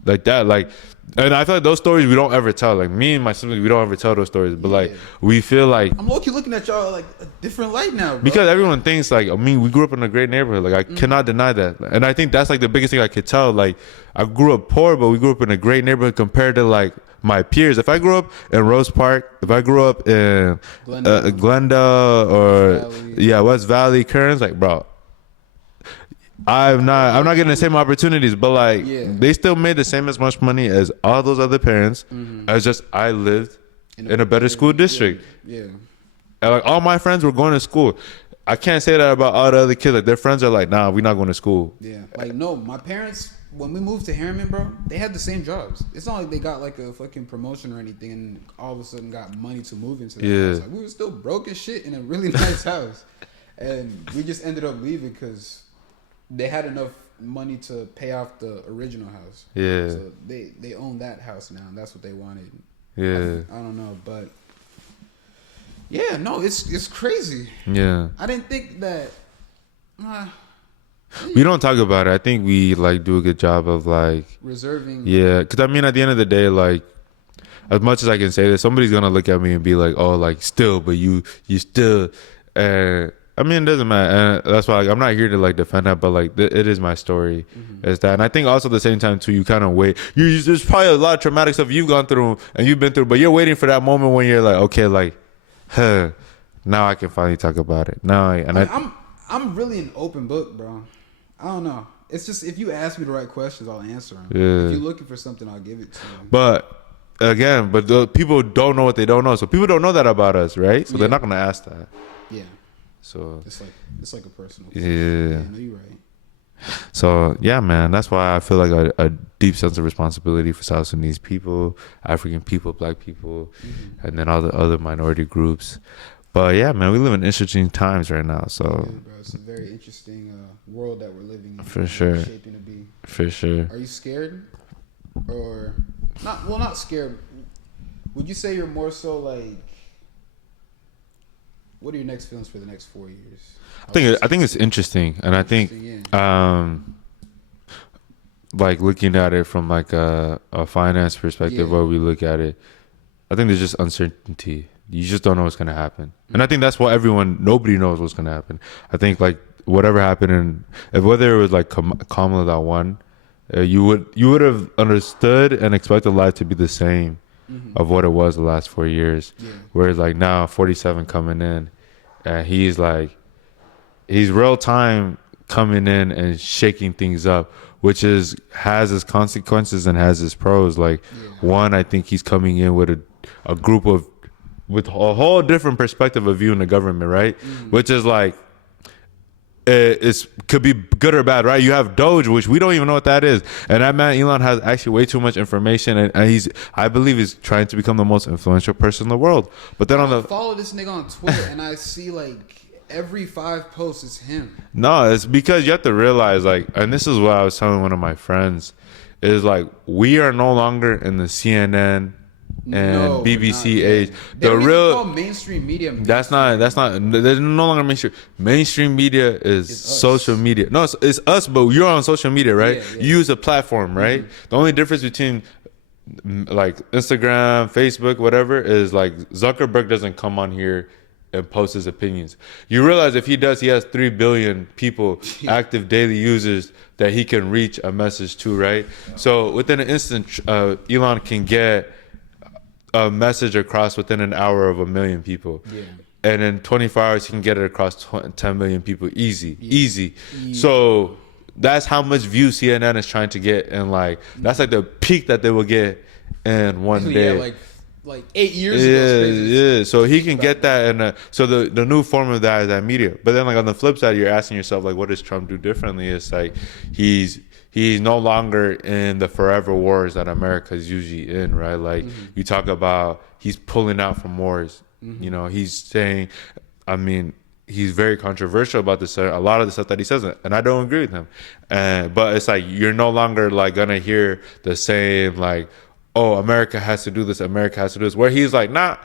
that. Like, and I feel like those stories we don't ever tell. Like me and my siblings, we don't ever tell those stories. But like we feel like I'm low-key looking at y'all like a different light now, bro. Because everyone thinks like, I mean, we grew up in a great neighborhood. Like I cannot deny that. And I think that's like the biggest thing I could tell. Like I grew up poor, but we grew up in a great neighborhood compared to like my peers. If I grew up in Rose Park, if I grew up in Glendale or West Valley, Kearns, like bro, I'm not getting the same opportunities, but like they still made the same as much money as all those other parents. As just I lived in a better school district. And like all my friends were going to school. I can't say that about all the other kids. Like their friends are like, nah, we're not going to school. Like no, my parents when we moved to Harriman, bro, they had the same jobs. It's not like they got like a fucking promotion or anything, and all of a sudden got money to move into that house. Like, we were still broke as shit in a really nice house, and we just ended up leaving because they had enough money to pay off the original house. Yeah. So they own that house now, and that's what they wanted. Yeah. I don't know, but yeah, no, it's crazy. Yeah. I didn't think that. We don't talk about it. I think we like do a good job of like reserving. Yeah, because I mean, at the end of the day, like as much as I can say this, somebody's gonna look at me and be like, "Oh, like still, but you still." I mean, it doesn't matter. And that's why like, I'm not here to like defend that, but like it is my story. Is that? And I think also at the same time too, you kind of wait. There's probably a lot of traumatic stuff you've gone through and you've been through, but you're waiting for that moment when you're like, okay, like, now I can finally talk about it. I'm really an open book, bro. I don't know. It's just if you ask me the right questions, I'll answer them. Yeah. If you're looking for something, I'll give it to you. But again, the people don't know what they don't know, so people don't know that about us, right? So they're not gonna ask that. Yeah. So it's like a personal. Yeah. No, you're right. So yeah, man, that's why I feel like a deep sense of responsibility for South Sudanese people, African people, Black people, and then all the other minority groups. But yeah, man, we live in interesting times right now. So yeah, bro, it's a very interesting world that we're living in. For sure. Shaping to be. For sure. Are you scared, or not? Well, not scared. Would you say you're more so like? What are your next feelings for the next 4 years? I think it's interesting, and I think like looking at it from like a finance perspective, where we look at it, I think there's just uncertainty. You just don't know what's gonna happen, and I think that's why nobody knows what's gonna happen. I think like whatever happened, whether it was like Kamala that won, you would have understood and expected life to be the same of what it was the last 4 years. Whereas like now 47 coming in, and he's real time coming in and shaking things up, which has its consequences and has its pros. Like one, I think he's coming in with a group with a whole different perspective of viewing the government, right? Which is like could be good or bad, right? You have Doge, which we don't even know what that is, and that man Elon has actually way too much information, and I believe he's trying to become the most influential person in the world. But then I follow this nigga on Twitter, and I see like every 5 posts is him. No, it's because you have to realize, like, and this is what I was telling one of my friends, is like we are no longer in the CNN and BBC age. The real mainstream media. That's not. They're no longer mainstream. Mainstream media is social media. No, it's us, but you're on social media, right? Yeah. You use a platform, right? The only difference between like Instagram, Facebook, whatever, is like Zuckerberg doesn't come on here and post his opinions. You realize if he does, he has 3 billion people, active daily users that he can reach a message to, right? So within an instant, Elon can get a message across within an hour of 1 million people. And in 24 hours, he can get it across 10 million people. Easy. So that's how much views CNN is trying to get. And like, that's like the peak that they will get in one day. Like 8 years ago. Yeah. So he can get that. And so the new form of that is that media. But then like on the flip side, you're asking yourself, like, what does Trump do differently? It's like, he's no longer in the forever wars that America is usually in, right? Like you talk about, he's pulling out from wars. You know, he's saying, I mean, he's very controversial about this, a lot of the stuff that he says, and I don't agree with him. But it's like, you're no longer like gonna hear the same like, oh, America has to do this, America has to do this, where he's like, nah.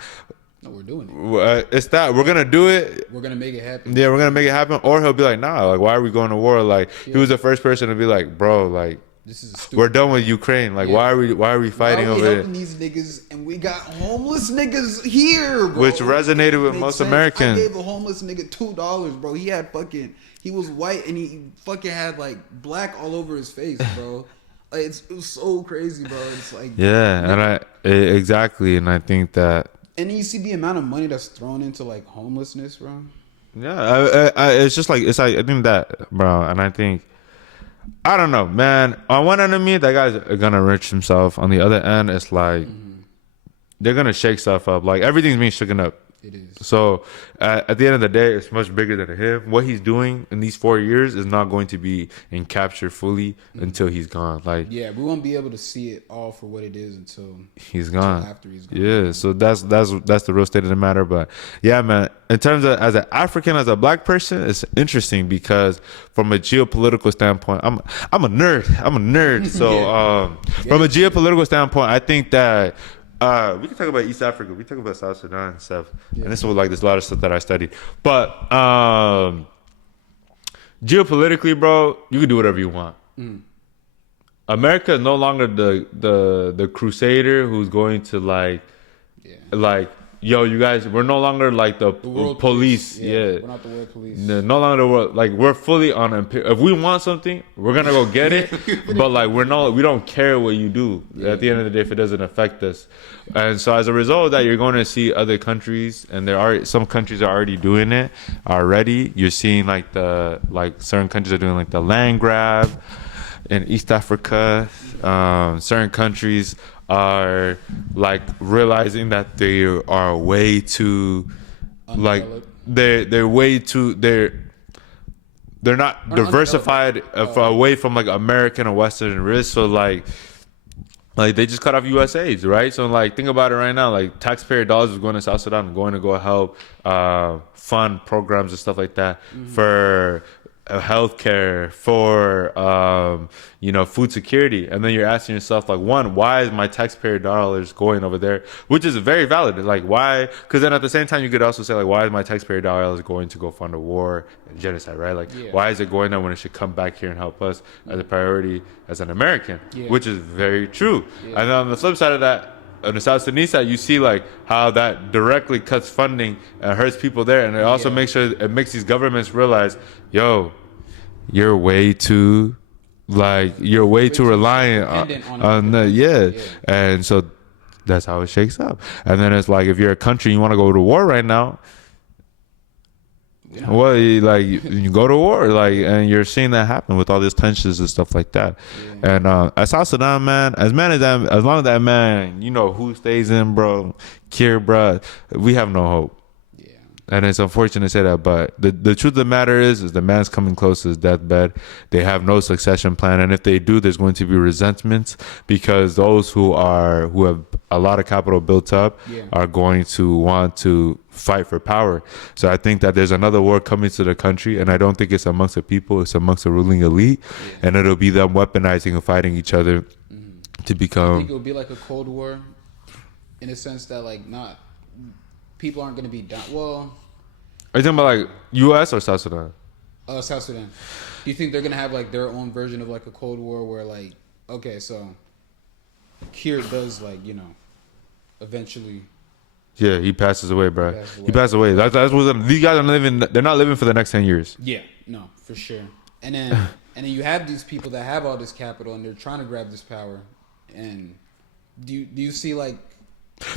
No, we're doing it. It's that we're gonna do it. We're gonna make it happen. Yeah, we're gonna make it happen. Or he'll be like, nah, like, why are we going to war? Like, he was the first person to be like, bro, like, this is stupid. We're done with Ukraine. Like, why are we fighting over helping these niggas, and we got homeless niggas here, bro. Which resonated with most Americans. I gave a homeless nigga $2, bro. He was white, and he fucking had like black all over his face, bro. Like, it was so crazy, bro. It's like, yeah, exactly, and I think that. And then you see the amount of money that's thrown into like homelessness, bro. Yeah, it's just like, it's like, I think that, bro, and I think, I don't know, man. On one end of me, that guy's gonna enrich himself. On the other end, it's like they're gonna shake stuff up. Like, everything's being shaken up. It is. So at the end of the day, it's much bigger than him. What he's doing in these 4 years is not going to be captured fully until he's gone. Like, Yeah, we won't be able to see it all for what it is until he's gone. after he's gone. Yeah, so that's the real state of the matter. But yeah, man, in terms of as an African, as a black person, it's interesting because from a geopolitical standpoint, I'm a nerd. So from a geopolitical standpoint, I think that we can talk about East Africa. We talk about South Sudan and stuff. Yeah. And this was like there's a lot of stuff that I studied. But geopolitically, bro, you can do whatever you want. America is no longer the crusader who's going to like yo, you guys, we're no longer like the world police. Yeah. We're not the world police. No longer the world. Like, we're fully on if we want something, we're gonna go get it. But like, we don't care what you do. Yeah. At the end of the day, if it doesn't affect us. And so as a result of that, you're going to see other countries, and some countries are already doing it already. You're seeing like certain countries are doing like the land grab in East Africa. Certain countries are like realizing that they are way too undeveloped. They're not diversified away from like American or Western risk. So like they just cut off USAID, right? So like, think about it right now. Like, taxpayer dollars is going to South Sudan, going to go help fund programs and stuff like that for healthcare, for food security. And then you're asking yourself, like, one, why is my taxpayer dollars going over there? Which is very valid. Like, why? Because then at the same time, you could also say, like, why is my taxpayer dollars going to go fund a war and genocide, right? Like, why is it going there when it should come back here and help us as a priority as an American? Which is very true. And then on the flip side of that, on the South Sudanese side, you see like how that directly cuts funding and hurts people there, and it also makes these governments realize, yo, you're way too reliant on that, and so that's how it shakes up. And then it's like, if you're a country, you want to go to war right now. Well, you go to war, and you're seeing that happen with all these tensions and stuff like that. And as South Sudan, man, as long as that man, who stays in, bro, Kier, bro, we have no hope. And it's unfortunate to say that, but the truth of the matter is the man's coming close to his deathbed. They have no succession plan, and if they do, there's going to be resentments, because those who have a lot of capital built up are going to want to fight for power. So I think that there's another war coming to the country, and I don't think it's amongst the people, it's amongst the ruling elite, and it'll be them weaponizing and fighting each other to become. I think it'll be like a Cold War, in a sense that people aren't going to be done. Well, are you talking about like U.S. or South Sudan? South Sudan. Do you think they're going to have like their own version of like a Cold War where so Kier does eventually. Yeah, he passes away, bro. He passed away. That's what these guys are living. They're not living for the next 10 years. Yeah, no, for sure. And then you have these people that have all this capital and they're trying to grab this power. And do you see like.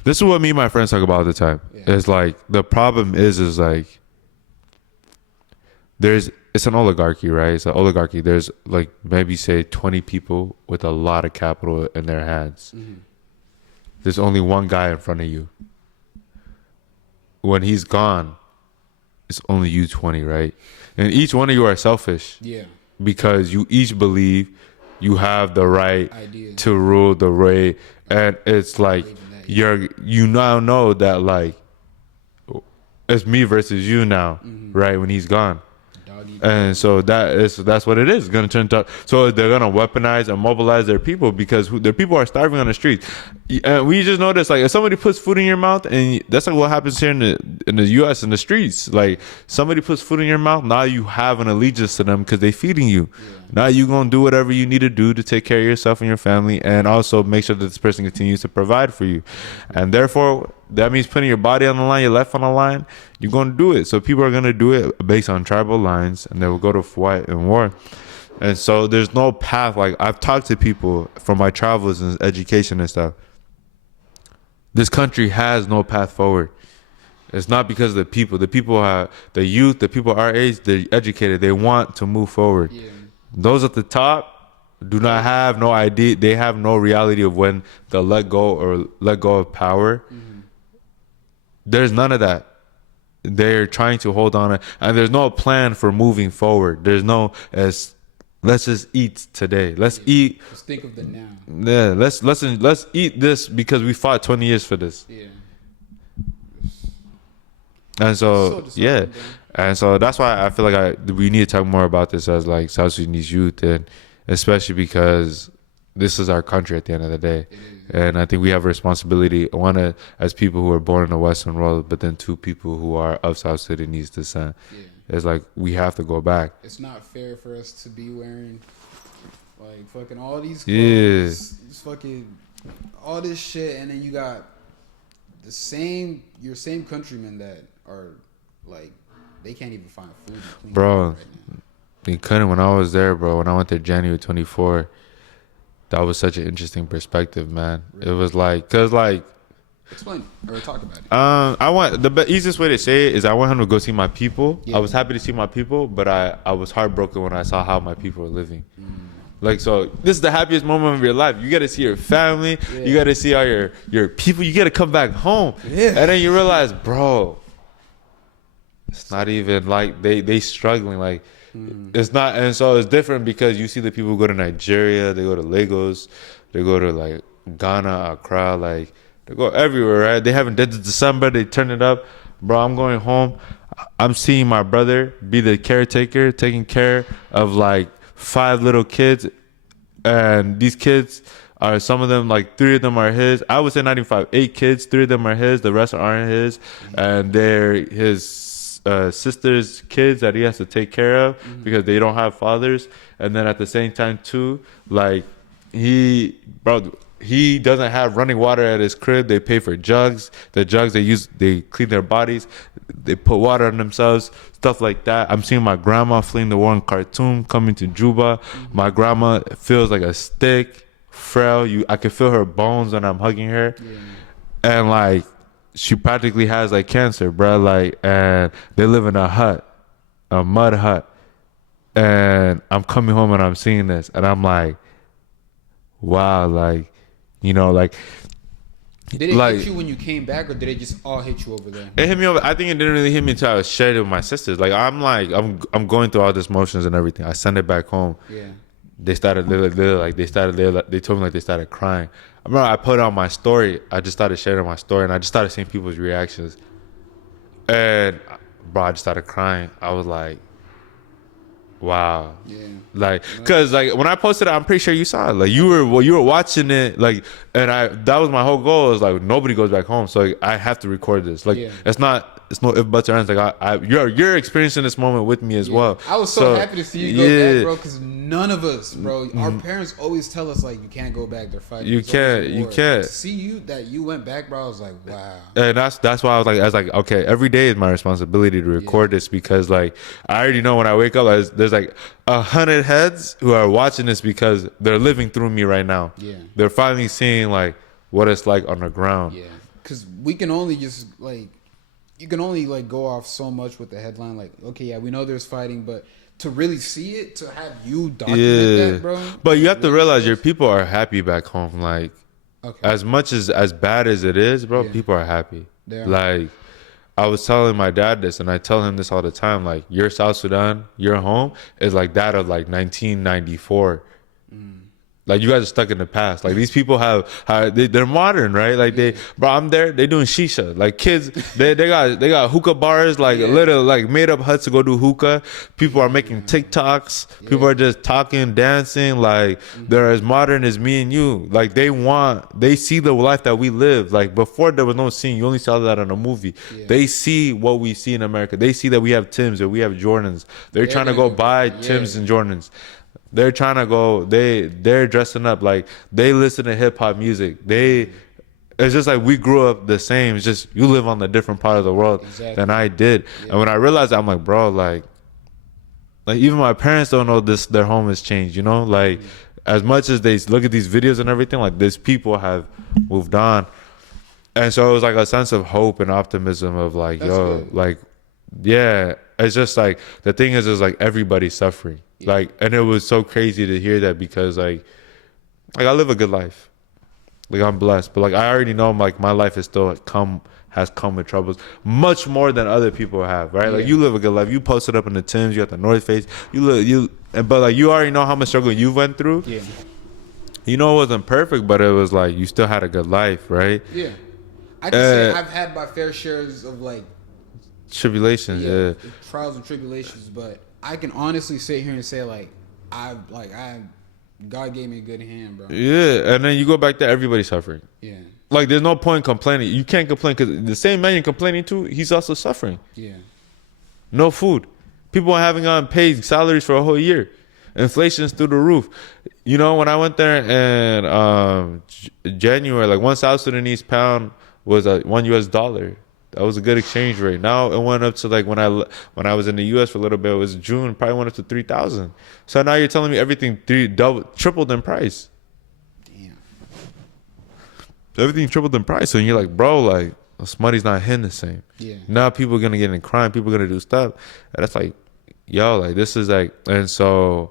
This is what me and my friends talk about all the time. It's like, the problem is like, it's an oligarchy, right? It's an oligarchy. There's like maybe say 20 people with a lot of capital in their hands. There's only one guy in front of you. When he's gone, it's only you 20, right? And each one of you are selfish. Yeah. Because you each believe you have the right to rule the way. And it's like, you now know that like it's me versus you now, right? When he's gone. And so that's what it is. It's gonna turn to, so they're gonna weaponize and mobilize their people, because their people are starving on the streets. And we just noticed, like, if somebody puts food in your mouth, and that's like what happens here in the U.S. in the streets. Like, somebody puts food in your mouth, now you have an allegiance to them because they feeding you. Now you gonna do whatever you need to do to take care of yourself and your family, and also make sure that this person continues to provide for you. And therefore, that means putting your body on the line, your life on the line. You're going to do it. So people are going to do it based on tribal lines, and they will go to fight and war. And so there's no path. Like, I've talked to people from my travels and education and stuff. This country has no path forward. It's not because of the people. The people are the youth, the people our age, they're educated. They want to move forward. Those at the top do not have no idea. They have no reality of when they'll let go of power. There's none of that. they're trying to hold on, and there's no plan for moving forward. There's no as let's just eat today. Let's eat. Just think of the now. Yeah, let's eat this because we fought 20 years for this. Yeah. And so yeah, bro. and so that's why I feel like we need to talk more about this as like South Sudanese youth, and especially because this is our country at the end of the day. And I think we have a responsibility, one, as people who are born in the Western world, but then two, people who are of South Sudanese descent. Yeah. It's like we have to go back. It's not fair for us to be wearing like fucking all these clothes, fucking all this shit, and then you got your same countrymen that are like they can't even find food to clean bro. right now. They couldn't when I was there, bro. When I went there January 24, that was such an interesting perspective, man. Really? It was like, cause like, explain or talk about it. I want the easiest way to say it is I want him to go see my people. Yeah. I was happy to see my people, but I was heartbroken when I saw how my people were living. Like, so this is the happiest moment of your life. You got to see your family. Yeah. You got to see all your people. You got to come back home. Yeah. And then you realize, bro, it's not even like they struggling. Like, it's not. And so it's different because you see the people who go to Nigeria, they go to Lagos, they go to like Ghana, Accra, like they go everywhere, right? They haven't did the December. They turn it up. Bro, I'm going home. I'm seeing my brother be the caretaker, taking care of like 5 little kids, and these kids are, some of them, like 3 of them are his. I would say 95, 8 kids, 3 of them are his, the rest aren't his, and they're his sister's kids that he has to take care of because they don't have fathers. And then at the same time too, like he doesn't have running water at his crib. They pay for jugs. The jugs they clean their bodies. They put water on themselves, stuff like that. I'm seeing my grandma fleeing the war in Khartoum, coming to Juba. My grandma feels like a stick, frail. I can feel her bones when I'm hugging her. And like, she practically has like cancer, bro. Like, and they live in a hut, a mud hut. And I'm coming home and I'm seeing this, and I'm like, wow, like, you know, like. Did it hit you when you came back, or did it just all hit you over there? It hit me over. I think it didn't really hit me until I shared it with my sisters. Like, I'm going through all these motions and everything. I send it back home. Yeah. They told me like they started crying. I remember I put it on my story. I just started sharing my story, and I just started seeing people's reactions. And bro, I just started crying. I was like, wow. Yeah. Like, cause like when I posted it, I'm pretty sure you saw it. Like you were watching it. Like, and that was my whole goal. Is like nobody goes back home, so like, I have to record this. Like, it's no if buts or ands. Like you're experiencing this moment with me as well. I was so happy to see you go back, bro. Cause none of us, bro. Our parents always tell us like you can't go back. They're fighting. You can't. To see you went back, bro. I was like, wow. And that's why I was like, okay, every day is my responsibility to record this, because like I already know when I wake up, there's like 100 heads who are watching this because they're living through me right now. Yeah. They're finally seeing like what it's like on the ground. Yeah. Cause we can only just like. You can only like go off so much with the headline, like, okay, yeah, we know there's fighting, but to really see it, to have you document that, bro. But you have to realize your people are happy back home. Like, as much as bad as it is, bro, people are happy. Like, I was telling my dad this, and I tell him this all the time. Like, your South Sudan, your home is like that of like 1994. Like, you guys are stuck in the past. Like, these people they're modern, right? Like, I'm there, they doing shisha. Like, kids, they got hookah bars, like little like made up huts to go do hookah. People are making TikToks. People are just talking, dancing. Like, they're as modern as me and you. Like, they see the life that we live. Like, before there was no scene, you only saw that on a movie. They see what we see in America. They see that we have Timbs, that we have Jordans. They're trying to go buy Timbs and Jordans. They're trying to go. They're dressing up, like they listen to hip hop music. It's just like we grew up the same. It's just you live on a different part of the world than I did. And when I realized that, I'm like, bro, like even my parents don't know this. Their home has changed. You know, like as much as they look at these videos and everything, like these people have moved on. And so it was like a sense of hope and optimism of like, like, yeah. It's just like the thing is like everybody's suffering. Like, and it was so crazy to hear that because like I live a good life. Like, I'm blessed, but like I already know like my life is still come has come with troubles much more than other people have, right? Like Yeah. you live a good life. You posted up in the Timbs, you got the North Face. But like you already know how much struggle you went through. Yeah. You know it wasn't perfect, but it was like you still had a good life, right? Yeah. I can say I've had my fair shares of like Tribulations, yeah. trials and tribulations, but I can honestly sit here and say like God gave me a good hand, bro. Yeah, and then you go back there, everybody's suffering. Yeah. Like, there's no point complaining. You can't complain because the same man you're complaining to, he's also suffering. Yeah. No food. People are having unpaid salaries for a whole year. Inflation's through the roof. You know, when I went there in January, like one South Sudanese pound was $1. That was a good exchange rate. Now it went up to like when I was in the U.S. for a little bit, it was June, probably went up to 3,000. So now you're telling me everything tripled in price. Damn. Everything tripled in price. So you're like, bro, like this money's not hitting the same. Yeah. Now people are gonna get in crime. People are gonna do stuff. And that's like, yo, like this is like, that's why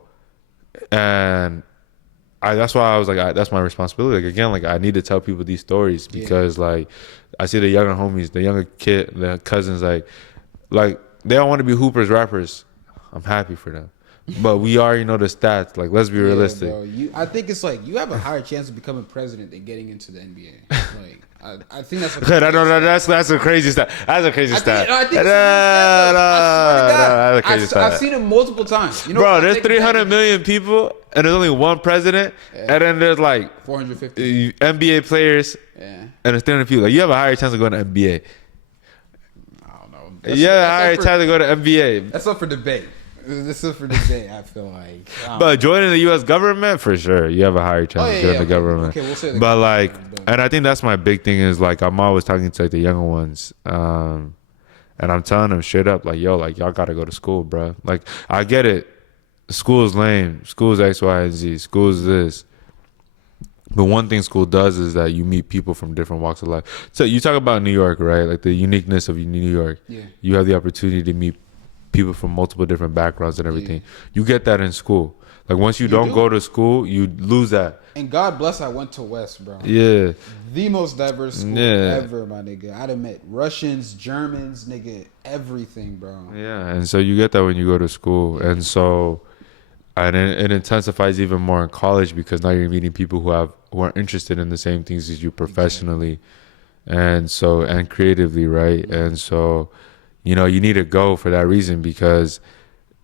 I was like, that's my responsibility. Like again, like I need to tell people these stories because like I see the younger homies, the younger kid, the cousins, like they all want to be hoopers, rappers. I'm happy for them. But we already know the stats. Like, let's be realistic. Bro. I think it's like you have a higher chance of becoming president than getting into the NBA. Like, I think that's. That's a crazy stat. That's a crazy stat. I think I've seen it multiple times. You know, bro, there's 300 million people, and there's only one president, and then there's like 450 NBA players, and there's 300 people. Like, you have a higher chance of going to NBA. I don't know. That's a higher chance to go to NBA. That's up for debate. This is for debate. I feel like, but joining the U.S. government for sure, you have a higher chance of joining the government. Okay, we'll say the but like, and I think that's my big thing is like I'm always talking to like the younger ones, and I'm telling them straight up like, yo, like y'all gotta go to school, bro. Like I get it, school's lame, school's X, Y, and Z, school's this. But one thing school does is that you meet people from different walks of life. So you talk about New York, right? Like the uniqueness of New York. Yeah. You have the opportunity to meet people from multiple different backgrounds and everything. You get that in school. Like once you don't go to school, you lose that. And God bless, I went to West, bro. Yeah. The most diverse school ever, my nigga. I'd have met Russians, Germans, nigga, everything, bro. Yeah, and so you get that when you go to school. And so and it intensifies even more in college because now you're meeting people who are interested in the same things as you professionally and creatively, right? And so you know, you need to go for that reason because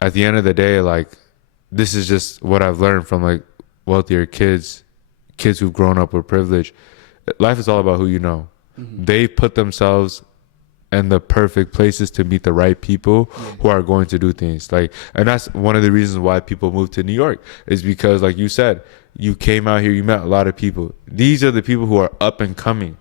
at the end of the day, like, this is just what I've learned from, like, wealthier kids who've grown up with privilege. Life is all about who you know. Mm-hmm. They put themselves in the perfect places to meet the right people who are going to do things. Like, and that's one of the reasons why people move to New York is because, like you said, you came out here, you met a lot of people. These are the people who are up and coming.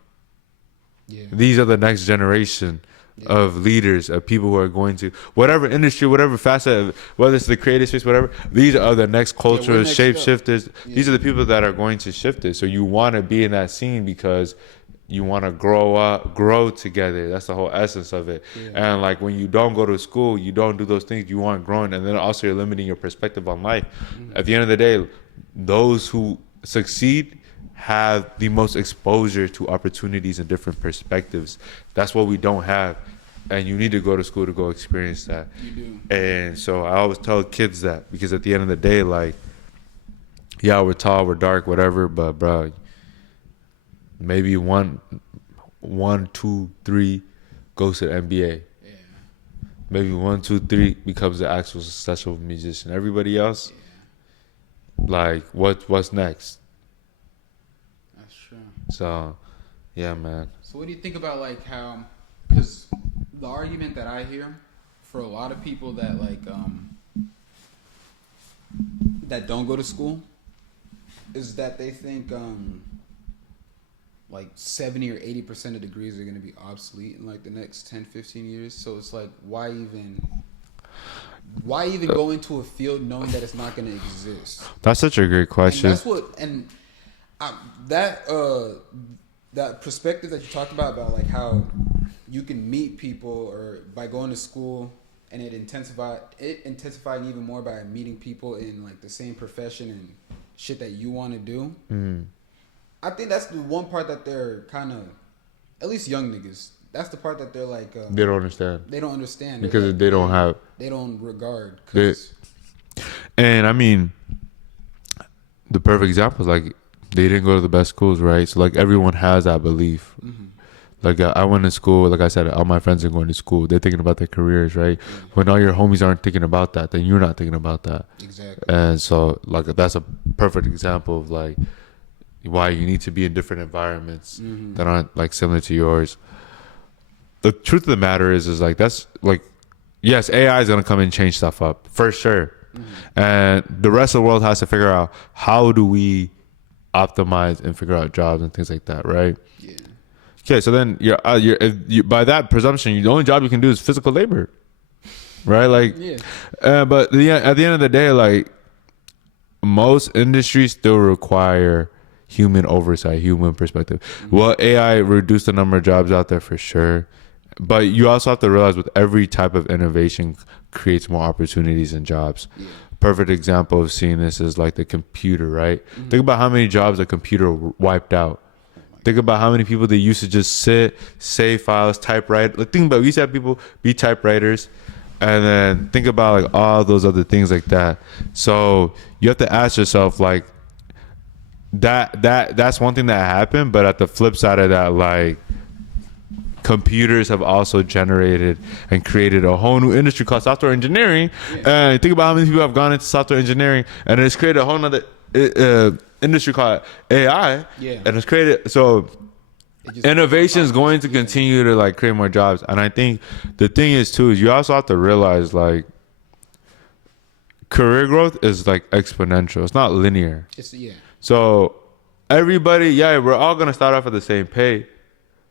Yeah. These are the next generation of leaders, of people who are going to whatever industry, whatever facet, whether it's the creative space, whatever. These are the next culture shape shifters. These are the people that are going to shift it. So you want to be in that scene because you want to grow together. That's the whole essence of it. And like when you don't go to school, you don't do those things, you aren't growing, and then also you're limiting your perspective on life. At the end of the day, those who succeed have the most exposure to opportunities and different perspectives. That's what we don't have, and you need to go to school to go experience that. You do. And so I always tell kids that because at the end of the day, like, yeah, we're tall, we're dark, whatever, but bro, maybe one, two, three goes to the NBA. Yeah. Maybe 1, 2, 3 becomes an actual successful musician. Everybody else, like, what's next? So, yeah, man. So what do you think about like how, because the argument that I hear for a lot of people that like that don't go to school is that they think like 70 or 80% of degrees are going to be obsolete in like the next 10, 15 years. So it's like, why even go into a field knowing that it's not going to exist? That's such a great question. And that's what, and that perspective that you talked about like how you can meet people or by going to school, and it intensifying even more by meeting people in like the same profession and shit that you want to do. I think that's the one part that they're kind of, at least young niggas, that's the part that they're like. They don't understand. They don't understand because like, they don't have. They don't regard. And I mean, the perfect example is like they didn't go to the best schools, right? So like everyone has that belief. Mm-hmm. Like I went to school, like I said, all my friends are going to school. They're thinking about their careers, right? Mm-hmm. When all your homies aren't thinking about that, then you're not thinking about that. Exactly. And so like that's a perfect example of like why you need to be in different environments that aren't like similar to yours. The truth of the matter is like that's like, yes, AI is gonna come and change stuff up for sure, and the rest of the world has to figure out how do we optimize and figure out jobs and things like that, right? Yeah. Okay, so then by that presumption, the only job you can do is physical labor, right? Like, but at the end of the day, like most industries still require human oversight, human perspective. Well, AI reduced the number of jobs out there for sure, but you also have to realize with every type of innovation creates more opportunities and jobs. Yeah. Perfect example of seeing this is like the computer, right? Think about how many jobs a computer wiped out. Think about how many people they used to just sit, save files, typewrite. Like, think about, we used to have people be typewriters, and then think about like all those other things like that. So you have to ask yourself like that's one thing that happened, but at the flip side of that, like computers have also generated and created a whole new industry called software engineering. And think about how many people have gone into software engineering, and it's created a whole nother industry called AI. And it's created, so innovation is going to continue to like create more jobs. And I think the thing is too is you also have to realize like career growth is like exponential. It's not linear. So everybody, we're all gonna start off at the same pay.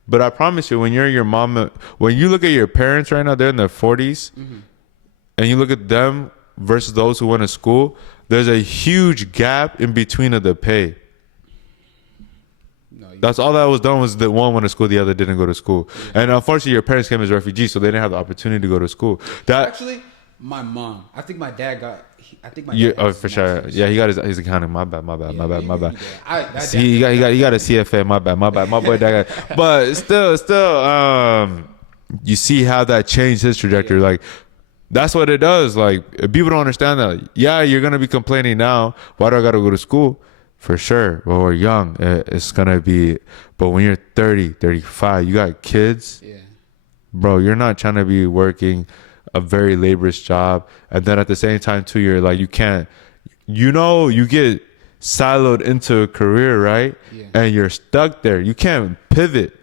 But I promise you, when you're your mom, when you look at your parents right now, they're in their 40s, and you look at them versus those who went to school, there's a huge gap in between of the pay. That's all that was done was that one went to school, the other didn't go to school. And unfortunately, your parents came as refugees, so they didn't have the opportunity to go to school. Actually, my mom, I think my dad got. For sure. Yeah, he got his accounting. My bad. He got a CFA. My bad. My boy that guy. But still, you see how that changed his trajectory. Like, that's what it does. Like, people don't understand that. Yeah, you're gonna be complaining now. Why do I gotta go to school? For sure. When we're young, it's gonna be. But when you're 30, 35, you got kids. Bro, you're not trying to be working a very laborious job, and then at the same time too, you're like, you can't, you get siloed into a career, right? And you're stuck there. You can't pivot.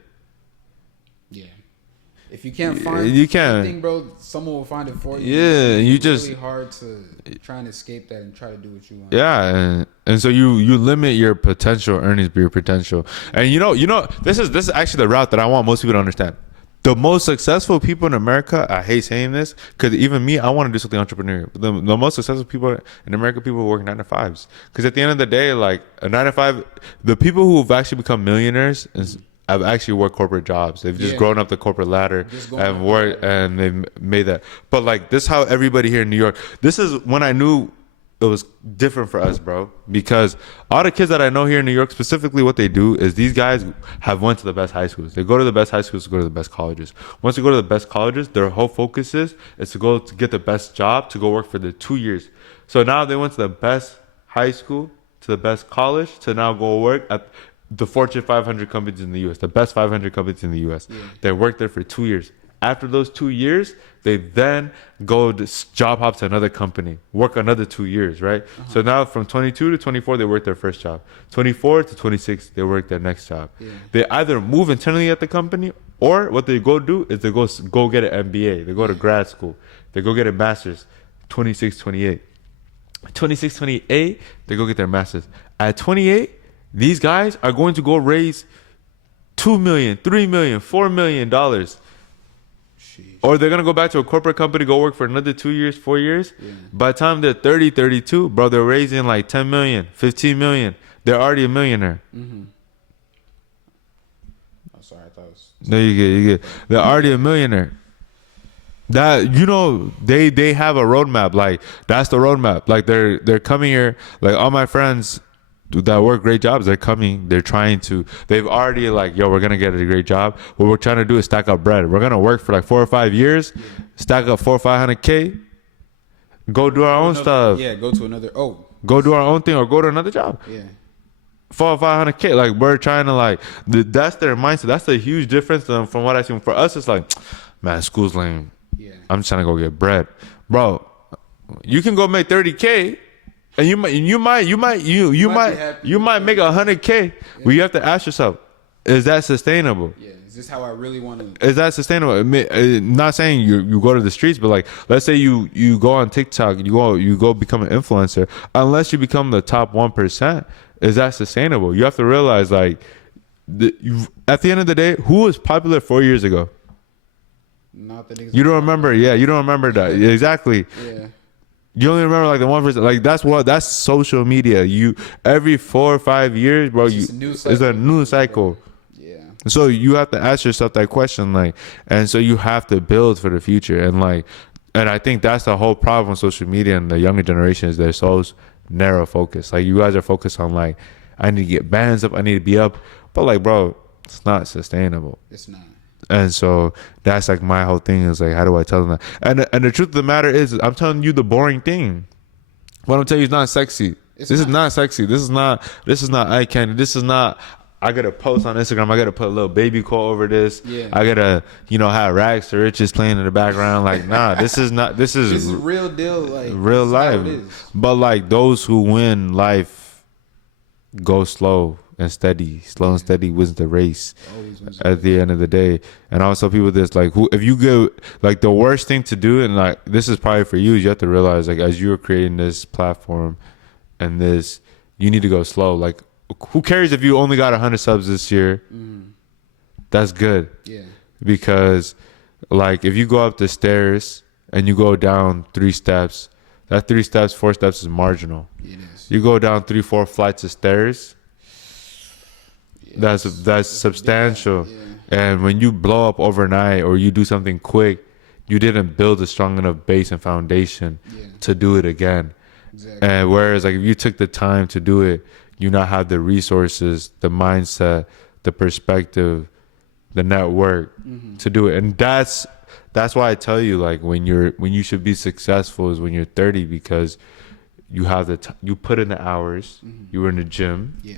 If you can't find anything, bro, someone will find it for you. You just really hard to try and escape that and try to do what you want. And so you limit your potential earnings, your potential. And this is actually the route that I want most people to understand. The most successful people in America, I hate saying this, because even me, I want to do something entrepreneurial. But the most successful people in America, people who work 9 to 5s. Because at the end of the day, like a 9 to 5, the people who've actually become millionaires have actually worked corporate jobs. They've just grown up the corporate ladder and worked, and they've made that. But like this, is how everybody here in New York. This is when I knew it was different for us, bro, because all the kids that I know here in New York, specifically what they do is these guys have went to the best high schools. They go to the best high schools to go to the best colleges. Once they go to the best colleges, their whole focus is to go to get the best job, to go work for the 2 years. So now they went to the best high school, to the best college, to now go work at the Fortune 500 companies in the U.S., the best 500 companies in the U.S. They worked there for 2 years. After those 2 years, they then go to job hop to another company, work another 2 years, right? So now from 22 to 24, they work their first job. 24 to 26, they work their next job. They either move internally at the company, or what they go do is they go get an MBA. They go to grad school. They go get a master's. 26, 28. 26, 28, they go get their master's. At 28, these guys are going to go raise $2 million, $3 million, $4 million. Or they're going to go back to a corporate company, go work for another 2 years, 4 years. By the time they're 30, 32, bro, they're raising like 10 million, 15 million. They're already a millionaire. Oh, sorry, I thought it was... No, you get. They're already a millionaire. That, they have a roadmap. Like, that's the roadmap. Like, they're coming here. Like, all my friends, that work great jobs, they're coming. They've already like, yo, we're gonna get a great job. What we're trying to do is stack up bread. We're gonna work for like 4 or 5 years, stack up 400 or 500K, go do our own stuff. Yeah, go to another. Oh, go do our own thing or go to another job. Yeah. 400 or 500K. Like, we're trying to like, that's their mindset. That's a huge difference from what I see. For us, it's like, man, school's lame. Yeah. I'm just trying to go get bread, bro. You can go make 30K. And you might make 100K. But you have to ask yourself, is that sustainable? Yeah, is this how I really want to? Is that sustainable? Not saying you go to the streets, but like, let's say you go on TikTok, you go become an influencer. Unless you become the top 1%, is that sustainable? You have to realize, like, at the end of the day, who was popular 4 years ago? Not the niggas. You don't remember? Yeah, you don't remember that. Exactly. Yeah. You only remember like the 1%. Like, that's social media. You every 4 or 5 years, bro. It's a new cycle. Yeah. So you have to ask yourself that question, like, and so you have to build for the future, and I think that's the whole problem with social media and the younger generation is they're so narrow focused. Like, you guys are focused on like, I need to get bands up, I need to be up, but like, bro, it's not sustainable. It's not. And so that's like my whole thing is like, how do I tell them that? And the truth of the matter is, I'm telling you the boring thing. What I'm telling you is not sexy. This is not sexy. This is not eye candy. This is not, I gotta post on Instagram. I gotta put a little baby quote over this. Yeah. I gotta, have Rags to Riches playing in the background. Like, nah, this is real deal. Like, real life. But like, those who win life go slow and steady. Slow and steady wins the race at the end of the day. And also people this, like, if you go, like, the worst thing to do, and like, this is probably for you, is you have to realize, like, as you're creating this platform and this, you need to go slow. Like, who cares if you only got 100 subs this year? That's good. Yeah. Because like, if you go up the stairs and you go down 3 steps, that 3 steps, 4 steps is marginal. It is. You go down 3, 4 flights of stairs, that's substantial. Yeah. And when you blow up overnight or you do something quick, you didn't build a strong enough base and foundation to do it again. Exactly. And whereas like, if you took the time to do it, you now have the resources, the mindset, the perspective, the network to do it. And that's why I tell you, like, when you should be successful is when you're 30, because you have you put in the hours. You were in the gym. Yeah.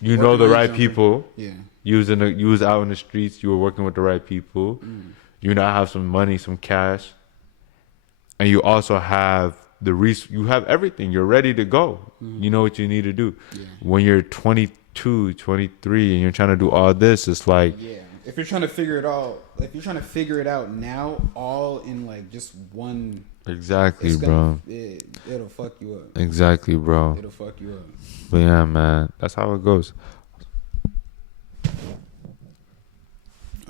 You know the right people. Yeah. You was out in the streets. You were working with the right people. You now have some money, some cash, and you also have you have everything. You're ready to go. You know what you need to do. Yeah. When you're 22, 23, and you're trying to do all this, it's like, if you're trying to figure it out now, all in like just one. Exactly, bro. It'll fuck you up. Exactly, bro. It'll fuck you up. But yeah, man, that's how it goes.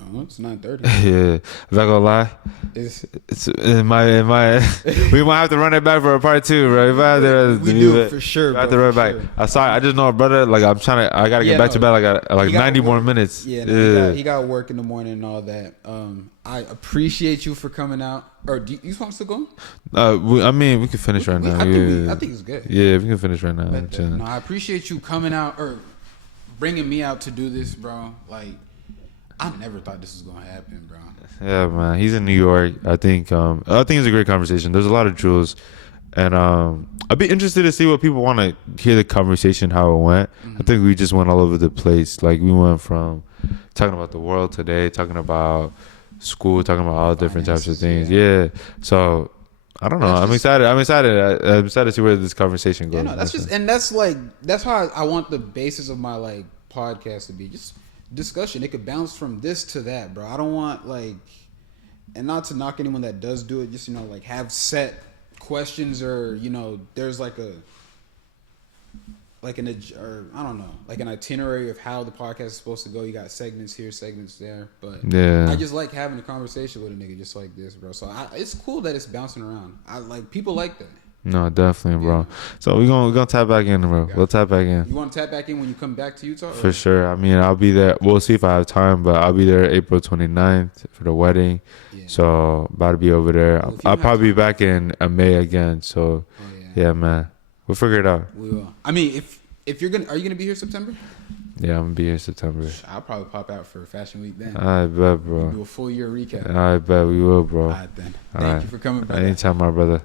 Oh, it's 9:30. Yeah, if I gonna lie, it's in my we might have to run it back for a part 2, bro. We do for sure. I have to run it back. I'm sorry, I just know, brother. Like, I gotta get back to bed. Like 90 more minutes. Yeah, he got work in the morning and all that. I appreciate you for coming out. Or do you want us to go? I mean, we can finish right now. I think it's good. Yeah, we can finish right now. No, I appreciate you coming out or bringing me out to do this, bro. Like, I never thought this was gonna happen, bro. Yeah, man. He's in New York. I think it's a great conversation. There's a lot of jewels, and I'd be interested to see what people want to hear the conversation, how it went. I think we just went all over the place. Like, we went from talking about the world today, talking about school, talking about all different types of things. Yeah. So I don't know. I'm excited. I'm excited to see where this conversation goes. Yeah, no, that's how I want the basis of my like podcast to be. Just discussion. It could bounce from this to that, bro. I don't want like, and not to knock anyone that does do it, just, like, have set questions or, there's like I don't know, like an itinerary of how the podcast is supposed to go. You got segments here, segments there, but I just like having a conversation with a nigga just like this, bro. So it's cool that it's bouncing around. I like people like that. No, definitely, bro. So we're gonna tap back in, bro. We'll tap back in. You want to tap back in when you come back to Utah? For sure. I mean, I'll be there. We'll see if I have time, but I'll be there April 29th for the wedding. Yeah. So about to be over there. I'll probably be back in May again. So yeah, man, we'll figure it out. We will. I mean, If are you gonna be here September? Yeah, I'm gonna be here in September. I'll probably pop out for Fashion Week then. I bet, bro. Do a full year recap. I bet we will, bro. All right then. Thank you for coming by. Anytime, my brother.